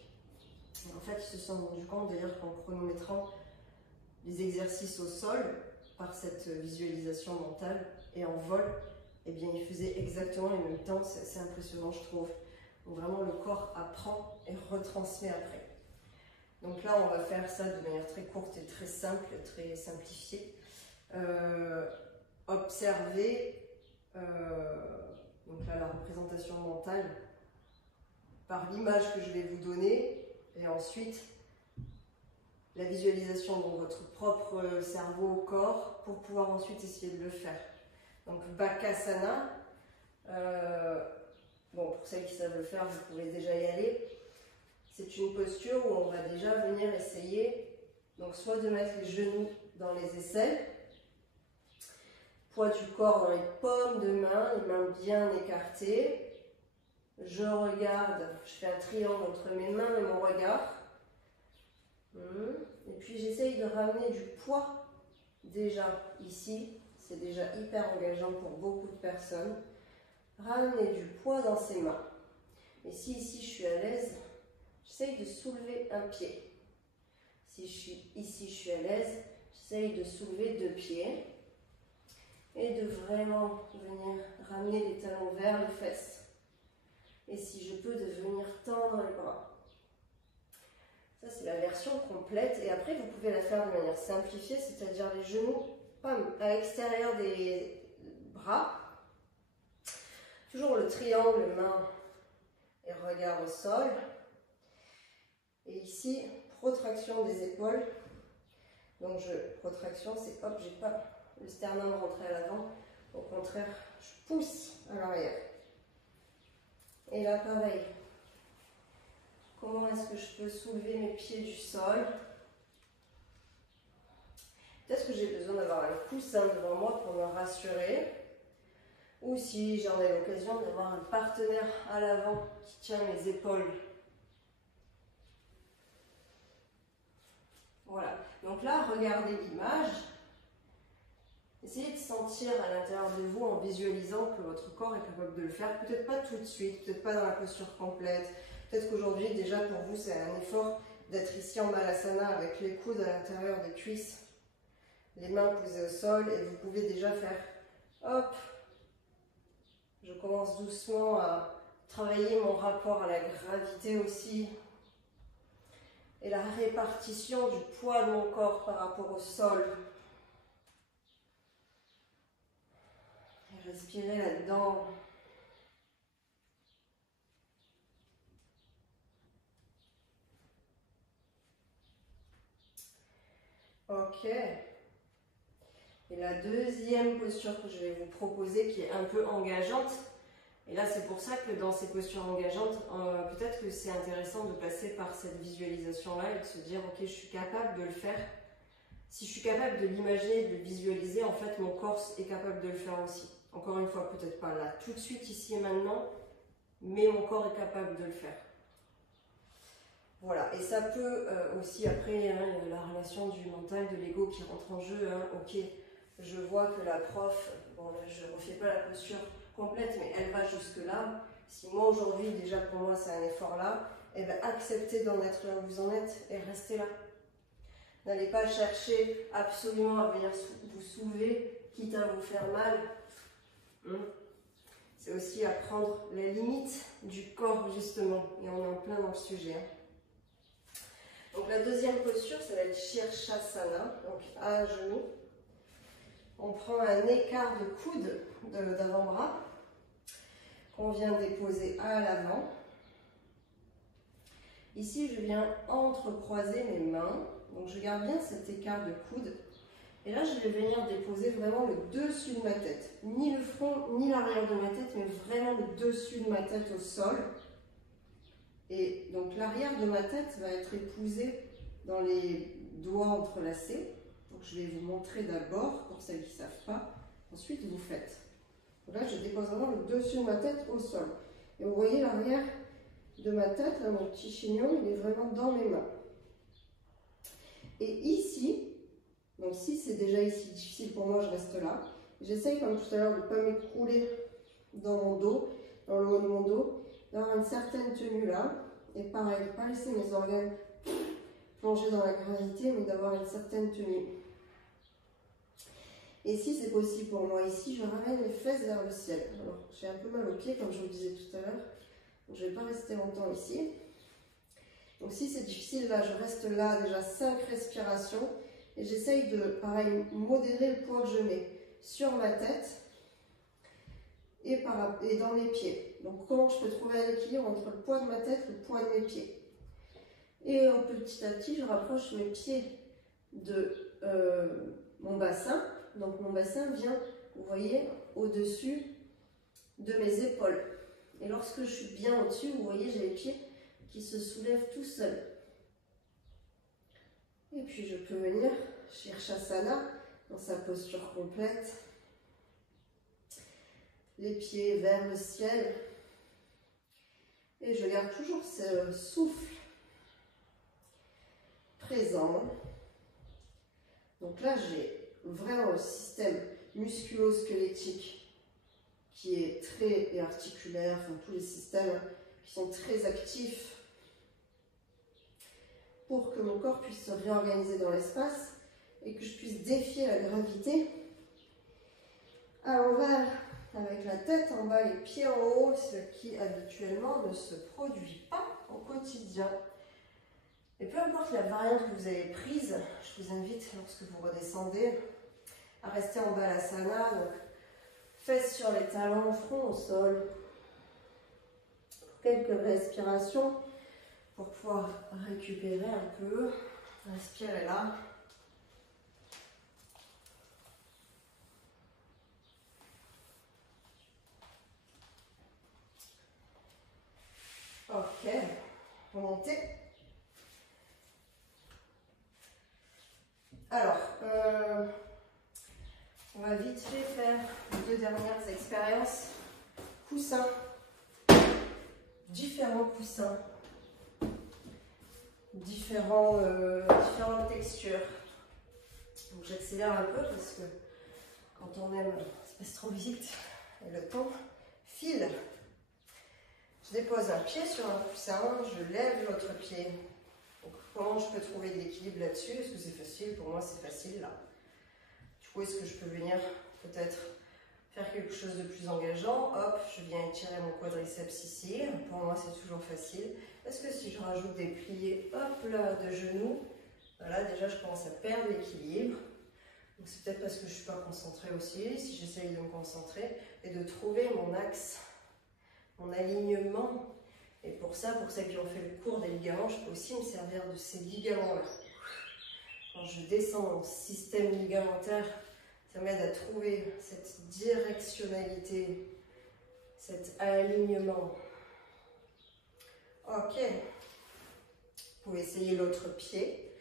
En fait, ils se sont rendus compte d'ailleurs qu'en chronométrant les exercices au sol par cette visualisation mentale et en vol, eh bien, ils faisaient exactement les mêmes temps. C'est assez impressionnant, je trouve. Donc vraiment, le corps apprend et retransmet après. Donc là, on va faire ça de manière très courte et très simple, très simplifiée. Observer, donc là, la représentation mentale par l'image que je vais vous donner. Et ensuite, la visualisation dans votre propre cerveau au corps pour pouvoir ensuite essayer de le faire. Donc Bakasana. Bon, pour celles qui savent le faire, vous pouvez déjà y aller. C'est une posture où on va déjà venir essayer, donc soit de mettre les genoux dans les aisselles, poids du corps dans les paumes de main, les mains bien écartées. Je regarde, je fais un triangle entre mes mains et mon regard. Et puis j'essaye de ramener du poids déjà ici. C'est déjà hyper engageant pour beaucoup de personnes. Ramener du poids dans ses mains. Et si ici je suis à l'aise, j'essaye de soulever un pied. Si ici je suis à l'aise, j'essaye de soulever 2 pieds. Et de vraiment venir ramener les talons vers les fesses. Et si je peux, de venir tendre les bras. Ça, c'est la version complète. Et après, vous pouvez la faire de manière simplifiée, c'est-à-dire les genoux à l'extérieur des bras. Toujours le triangle, main et regard au sol. Et ici, protraction des épaules. Donc, protraction, c'est hop, j'ai pas le sternum rentré à l'avant. Au contraire, je pousse à l'arrière. Et là, pareil. Comment est-ce que je peux soulever mes pieds du sol? Peut-être que j'ai besoin d'avoir un coussin devant moi pour me rassurer. Ou si j'en ai l'occasion d'avoir un partenaire à l'avant qui tient mes épaules. Voilà. Donc là, regardez l'image. Essayez de sentir à l'intérieur de vous en visualisant que votre corps est capable de le faire. Peut-être pas tout de suite, peut-être pas dans la posture complète. Peut-être qu'aujourd'hui, déjà pour vous, c'est un effort d'être ici en Balasana avec les coudes à l'intérieur des cuisses, les mains posées au sol, et vous pouvez déjà faire hop. Je commence doucement à travailler mon rapport à la gravité aussi et la répartition du poids de mon corps par rapport au sol. Et respirez là-dedans. Ok. Et la deuxième posture que je vais vous proposer, qui est un peu engageante, et là c'est pour ça que dans ces postures engageantes, peut-être que c'est intéressant de passer par cette visualisation-là et de se dire, ok, je suis capable de le faire. Si je suis capable de l'imaginer, de le visualiser, en fait mon corps est capable de le faire aussi. Encore une fois, peut-être pas là tout de suite, ici et maintenant, mais mon corps est capable de le faire. Voilà, et ça peut aussi, après, hein, la relation du mental, de l'ego qui rentre en jeu. Hein, ok, je vois que la prof, bon là je ne refais pas la posture complète, mais elle va jusque là. Si moi aujourd'hui, déjà pour moi c'est un effort là, et bien acceptez d'en être là où vous en êtes et restez là. N'allez pas chercher absolument à venir vous soulever, quitte à vous faire mal. C'est aussi apprendre les limites du corps justement, et on est en plein dans le sujet. Hein. Donc la deuxième posture, ça va être Shirshasana, donc à genoux. On prend un écart de coude d'avant-bras qu'on vient déposer à l'avant. Ici, je viens entrecroiser mes mains. Donc je garde bien cet écart de coude. Et là, je vais venir déposer vraiment le dessus de ma tête. Ni le front, ni l'arrière de ma tête, mais vraiment le dessus de ma tête au sol. Et donc l'arrière de ma tête va être épousé dans les doigts entrelacés. Donc je vais vous montrer d'abord, pour celles qui ne savent pas. Ensuite, vous faites. Donc là, je dépose vraiment le dessus de ma tête au sol. Et vous voyez l'arrière de ma tête, là, mon petit chignon, il est vraiment dans mes mains. Et ici, donc si c'est déjà ici difficile pour moi, je reste là. J'essaye comme tout à l'heure de ne pas m'écrouler dans mon dos, dans le haut de mon dos, d'avoir une certaine tenue là. Et pareil, de ne pas laisser mes organes plonger dans la gravité, mais d'avoir une certaine tenue. Et si c'est possible pour moi ici, je ramène les fesses vers le ciel. Alors, j'ai un peu mal aux pieds, comme je vous disais tout à l'heure. Donc, je ne vais pas rester longtemps ici. Donc, si c'est difficile, là, je reste là, déjà 5 respirations. Et j'essaye de, pareil, modérer le poids que je mets sur ma tête et dans mes pieds. Donc, comment je peux trouver un équilibre entre le poids de ma tête et le poids de mes pieds. Et petit à petit, je rapproche mes pieds de mon bassin. Donc mon bassin vient vous voyez, au-dessus de mes épaules. Et lorsque je suis bien au-dessus, vous voyez, j'ai les pieds qui se soulèvent tout seuls. Et puis je peux venir Shirshasana dans sa posture complète. Les pieds vers le ciel. Et je garde toujours ce souffle présent. Donc là, j'ai vraiment le système musculo-squelettique qui est très et articulaire, enfin tous les systèmes qui sont très actifs pour que mon corps puisse se réorganiser dans l'espace et que je puisse défier la gravité à l'envers, avec la tête en bas, les pieds en haut, ce qui habituellement ne se produit pas au quotidien. Et peu importe la variante que vous avez prise, je vous invite, lorsque vous redescendez, à rester en balasana, donc fesses sur les talons, front au sol. Quelques respirations pour pouvoir récupérer un peu. Respirez là. Ok, remontez. Alors, on va vite fait faire les deux dernières expériences. Coussins, différents coussins, différentes textures. Donc j'accélère un peu parce que quand on aime, ça passe trop vite et le temps file. Je dépose un pied sur un coussin, je lève l'autre pied. Donc, comment je peux trouver de l'équilibre là-dessus? Est-ce que c'est facile? Pour moi, c'est facile là. Du coup, est-ce que je peux venir peut-être faire quelque chose de plus engageant? Hop, je viens étirer mon quadriceps ici. Pour moi, c'est toujours facile. Est-ce que si je rajoute des pliés, hop là, de genoux, voilà, déjà, je commence à perdre l'équilibre. Donc, c'est peut-être parce que je ne suis pas concentrée aussi. Si j'essaye de me concentrer et de trouver mon axe, mon alignement. Et pour ça, pour celles qui ont fait le cours des ligaments, je peux aussi me servir de ces ligaments-là. Quand je descends dans le système ligamentaire, ça m'aide à trouver cette directionnalité, cet alignement. Ok. Vous pouvez essayer l'autre pied,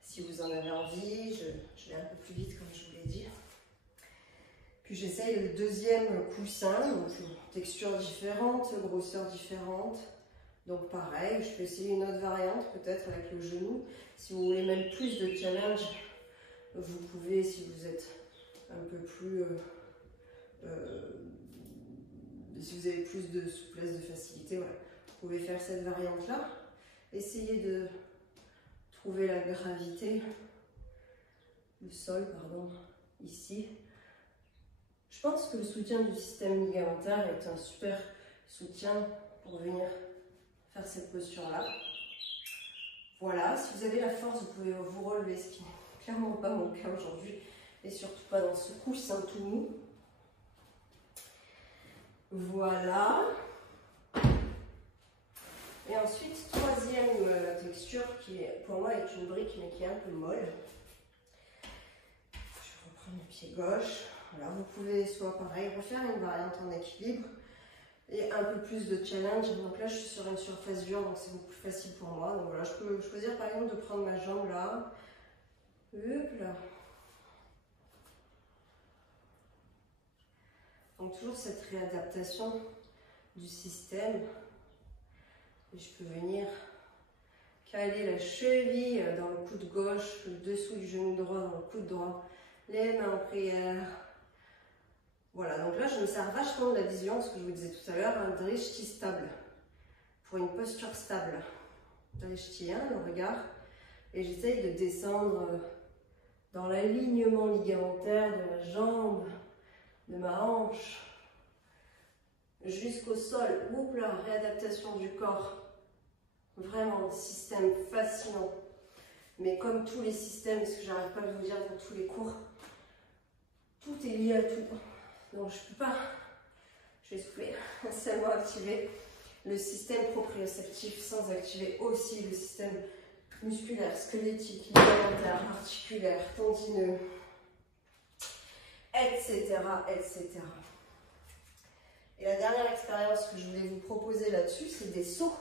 si vous en avez envie. Je vais un peu plus vite, comme je vous l'ai dit. Puis j'essaye le deuxième coussin, donc texture différente, grosseur différente. Donc pareil, je peux essayer une autre variante, peut-être avec le genou. Si vous voulez même plus de challenge, vous pouvez, si vous êtes un peu plus... si vous avez plus de souplesse, de facilité, voilà. Vous pouvez faire cette variante-là. Essayez de trouver la gravité, le sol, pardon, ici. Je pense que le soutien du système ligamentaire est un super soutien pour venir faire cette posture-là. Voilà, si vous avez la force, vous pouvez vous relever, ce qui n'est clairement pas mon cas aujourd'hui, et surtout pas dans ce coussin tout mou. Voilà. Et ensuite, troisième texture qui pour moi est une brique mais qui est un peu molle. Je reprends le pied gauche. Voilà, vous pouvez soit pareil refaire une variante en équilibre et un peu plus de challenge. Donc là, je suis sur une surface dure, donc c'est beaucoup plus facile pour moi. Donc voilà, je peux choisir par exemple de prendre ma jambe là. Hop là. Donc toujours cette réadaptation du système. Et je peux venir caler la cheville dans le coude gauche, le dessous du genou droit dans le coude droit, les mains en prière. Voilà, donc là je me sers vachement de la vision, ce que je vous disais tout à l'heure, un drishti stable, pour une posture stable. Drishti 1, le regard, et j'essaye de descendre dans l'alignement ligamentaire de ma jambe, de ma hanche, jusqu'au sol. Oups là, réadaptation du corps. Vraiment, un système fascinant. Mais comme tous les systèmes, ce que j'arrive pas à vous dire dans tous les cours, tout est lié à tout. Donc je peux pas, je vais souffler, seulement activer le système proprioceptif sans activer aussi le système musculaire, squelettique, ligamentaire, articulaire, tendineux, etc. etc., etc. Et la dernière expérience que je voulais vous proposer là-dessus, c'est des sauts.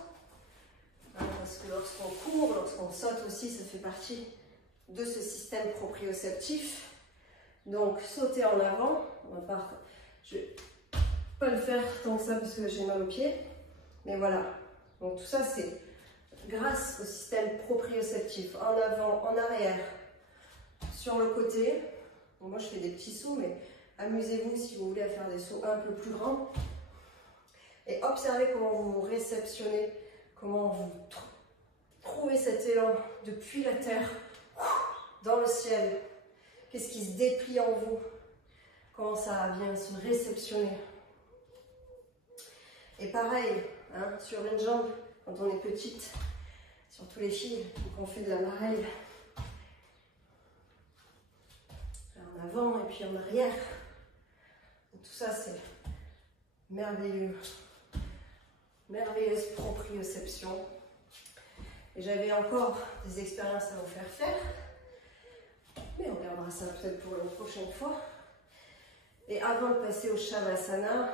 Hein, parce que lorsqu'on court, lorsqu'on saute aussi, ça fait partie de ce système proprioceptif. Donc, sauter en avant, je ne vais pas le faire tant que ça parce que j'ai mal aux pieds, mais voilà. Donc tout ça, c'est grâce au système proprioceptif, en avant, en arrière, sur le côté. Donc moi, je fais des petits sauts, mais amusez-vous si vous voulez à faire des sauts un peu plus grands. Et observez comment vous vous réceptionnez, comment vous trouvez cet élan depuis la terre, dans le ciel. Qu'est-ce qui se déplie en vous? Comment ça vient se réceptionner? Et pareil, hein, sur une jambe, quand on est petite, surtout les filles, quand on fait de la marelle, en avant et puis en arrière. Et tout ça, c'est merveilleux. Merveilleuse proprioception. Et j'avais encore des expériences à vous faire faire. Mais on regardera ça peut-être pour une prochaine fois. Et avant de passer au Shavasana,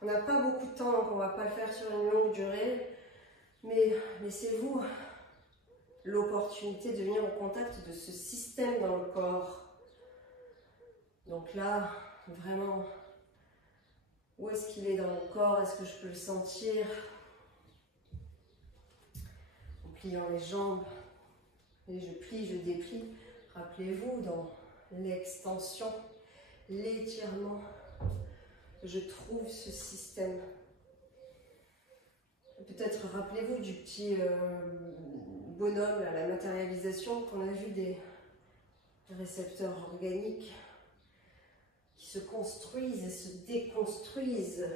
on n'a pas beaucoup de temps, donc on ne va pas le faire sur une longue durée. Mais laissez-vous l'opportunité de venir au contact de ce système dans le corps. Donc là, vraiment, où est-ce qu'il est dans le corps? Est-ce que je peux le sentir? En pliant les jambes, et je plie, je déplie. Rappelez-vous, dans l'extension, l'étirement, je trouve ce système. Peut-être rappelez-vous du petit bonhomme à la matérialisation qu'on a vu des récepteurs organiques qui se construisent et se déconstruisent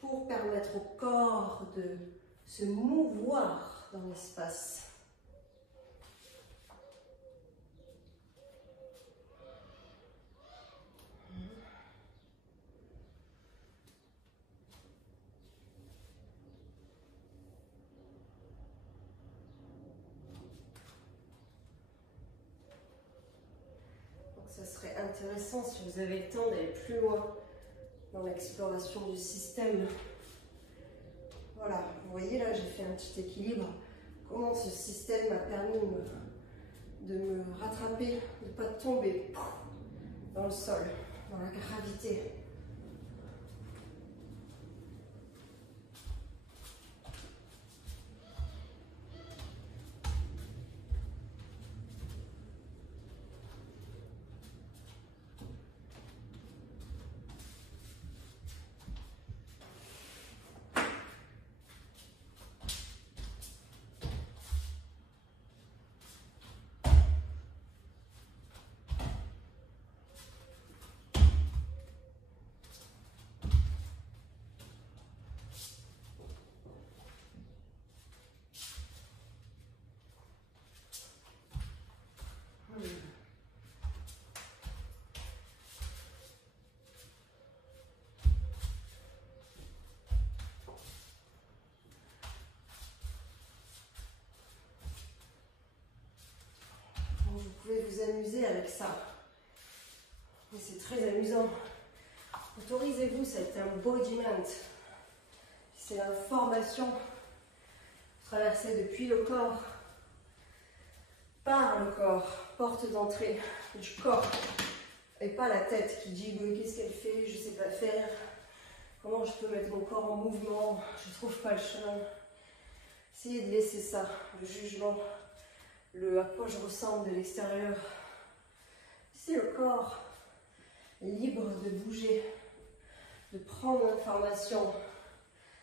pour permettre au corps de se mouvoir dans l'espace. Ça serait intéressant si vous avez le temps d'aller plus loin dans l'exploration du système. Voilà, vous voyez là, j'ai fait un petit équilibre. Comment ce système m'a permis de me rattraper, de ne pas tomber dans le sol, dans la gravité. Vous pouvez vous amuser avec ça. Et c'est très amusant. Autorisez-vous cet embodiment. C'est l'information traversée depuis le corps, par le corps, porte d'entrée du corps. Et pas la tête qui dit qu'est-ce qu'elle fait, je ne sais pas faire, comment je peux mettre mon corps en mouvement, je ne trouve pas le chemin. Essayez de laisser ça, le jugement, à quoi je ressemble de l'extérieur. C'est le corps libre de bouger, de prendre l'information,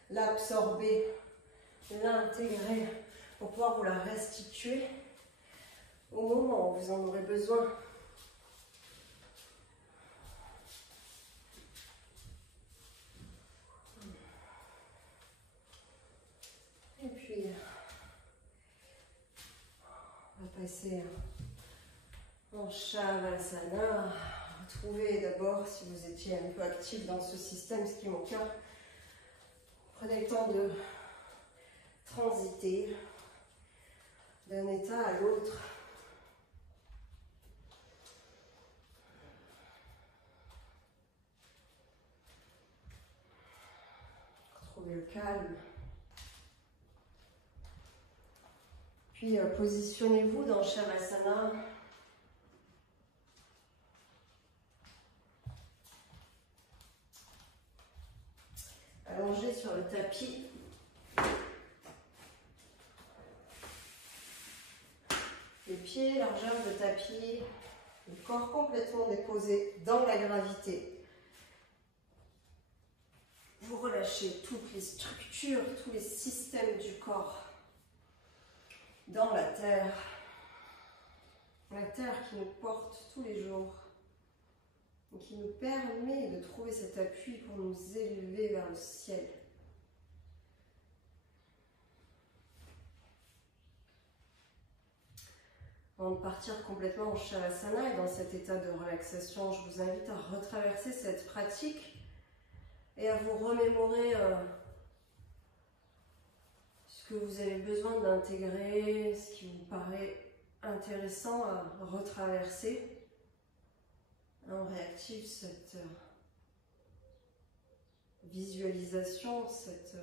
l'absorber, l'intégrer pour pouvoir vous la restituer au moment où vous en aurez besoin. Et puis, on va passer en Shavasana. Retrouvez d'abord, si vous étiez un peu actif dans ce système, ce qui est mon cas, prenez le temps de transiter d'un état à l'autre. calme. Puis positionnez-vous dans Shavasana. Allongé sur le tapis. Les pieds, largeur de tapis, le corps complètement déposé dans la gravité. Vous relâchez toutes les structures, tous les systèmes du corps dans la terre. La terre qui nous porte tous les jours et qui nous permet de trouver cet appui pour nous élever vers le ciel. Avant de partir complètement en Shavasana et dans cet état de relaxation, je vous invite à retraverser cette pratique et à vous remémorer ce que vous avez besoin d'intégrer, ce qui vous paraît intéressant à retraverser. On réactive cette visualisation, cette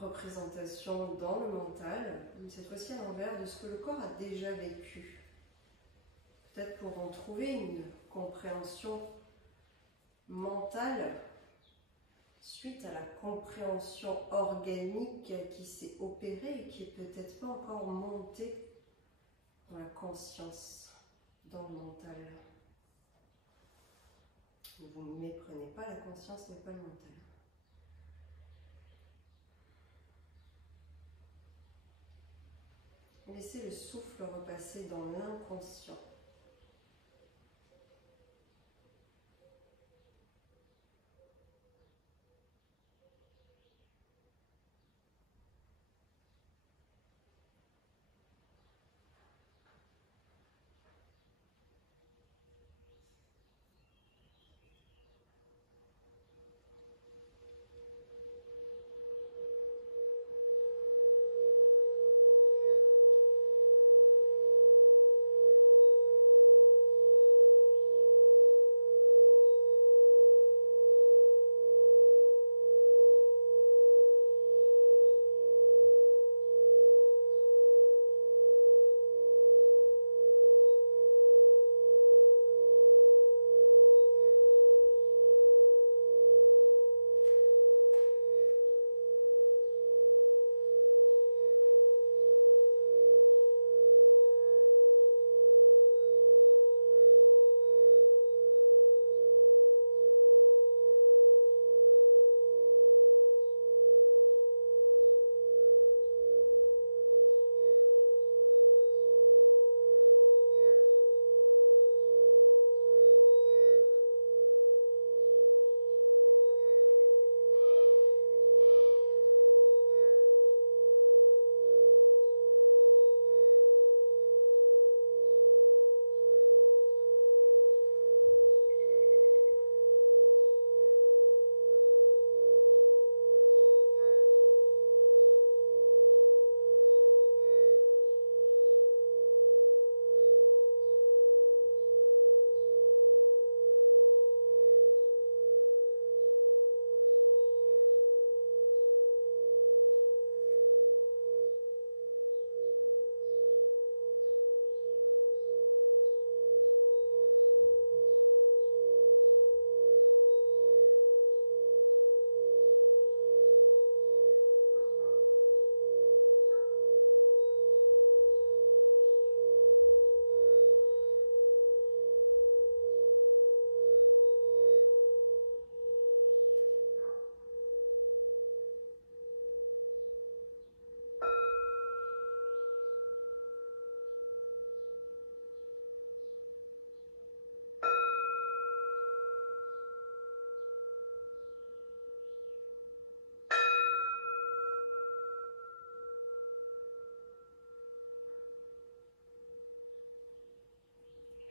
représentation dans le mental, cette fois-ci à l'envers de ce que le corps a déjà vécu. Peut-être pour en trouver une compréhension mentale suite à la compréhension organique qui s'est opérée et qui est peut-être pas encore montée dans la conscience, dans le mental. Ne vous méprenez pas, la conscience n'est pas le mental. Laissez le souffle repasser dans l'inconscient.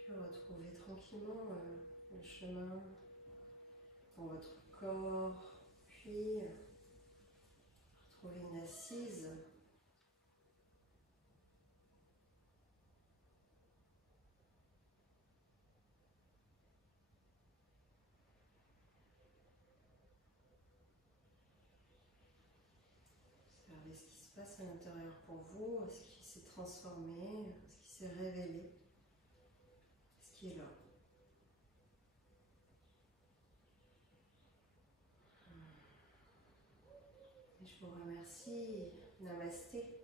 Retrouvez tranquillement le chemin dans votre corps, puis retrouvez une assise. se passe à l'intérieur pour vous, ce qui s'est transformé, ce qui s'est révélé, ce qui est là. Et je vous remercie. Namasté.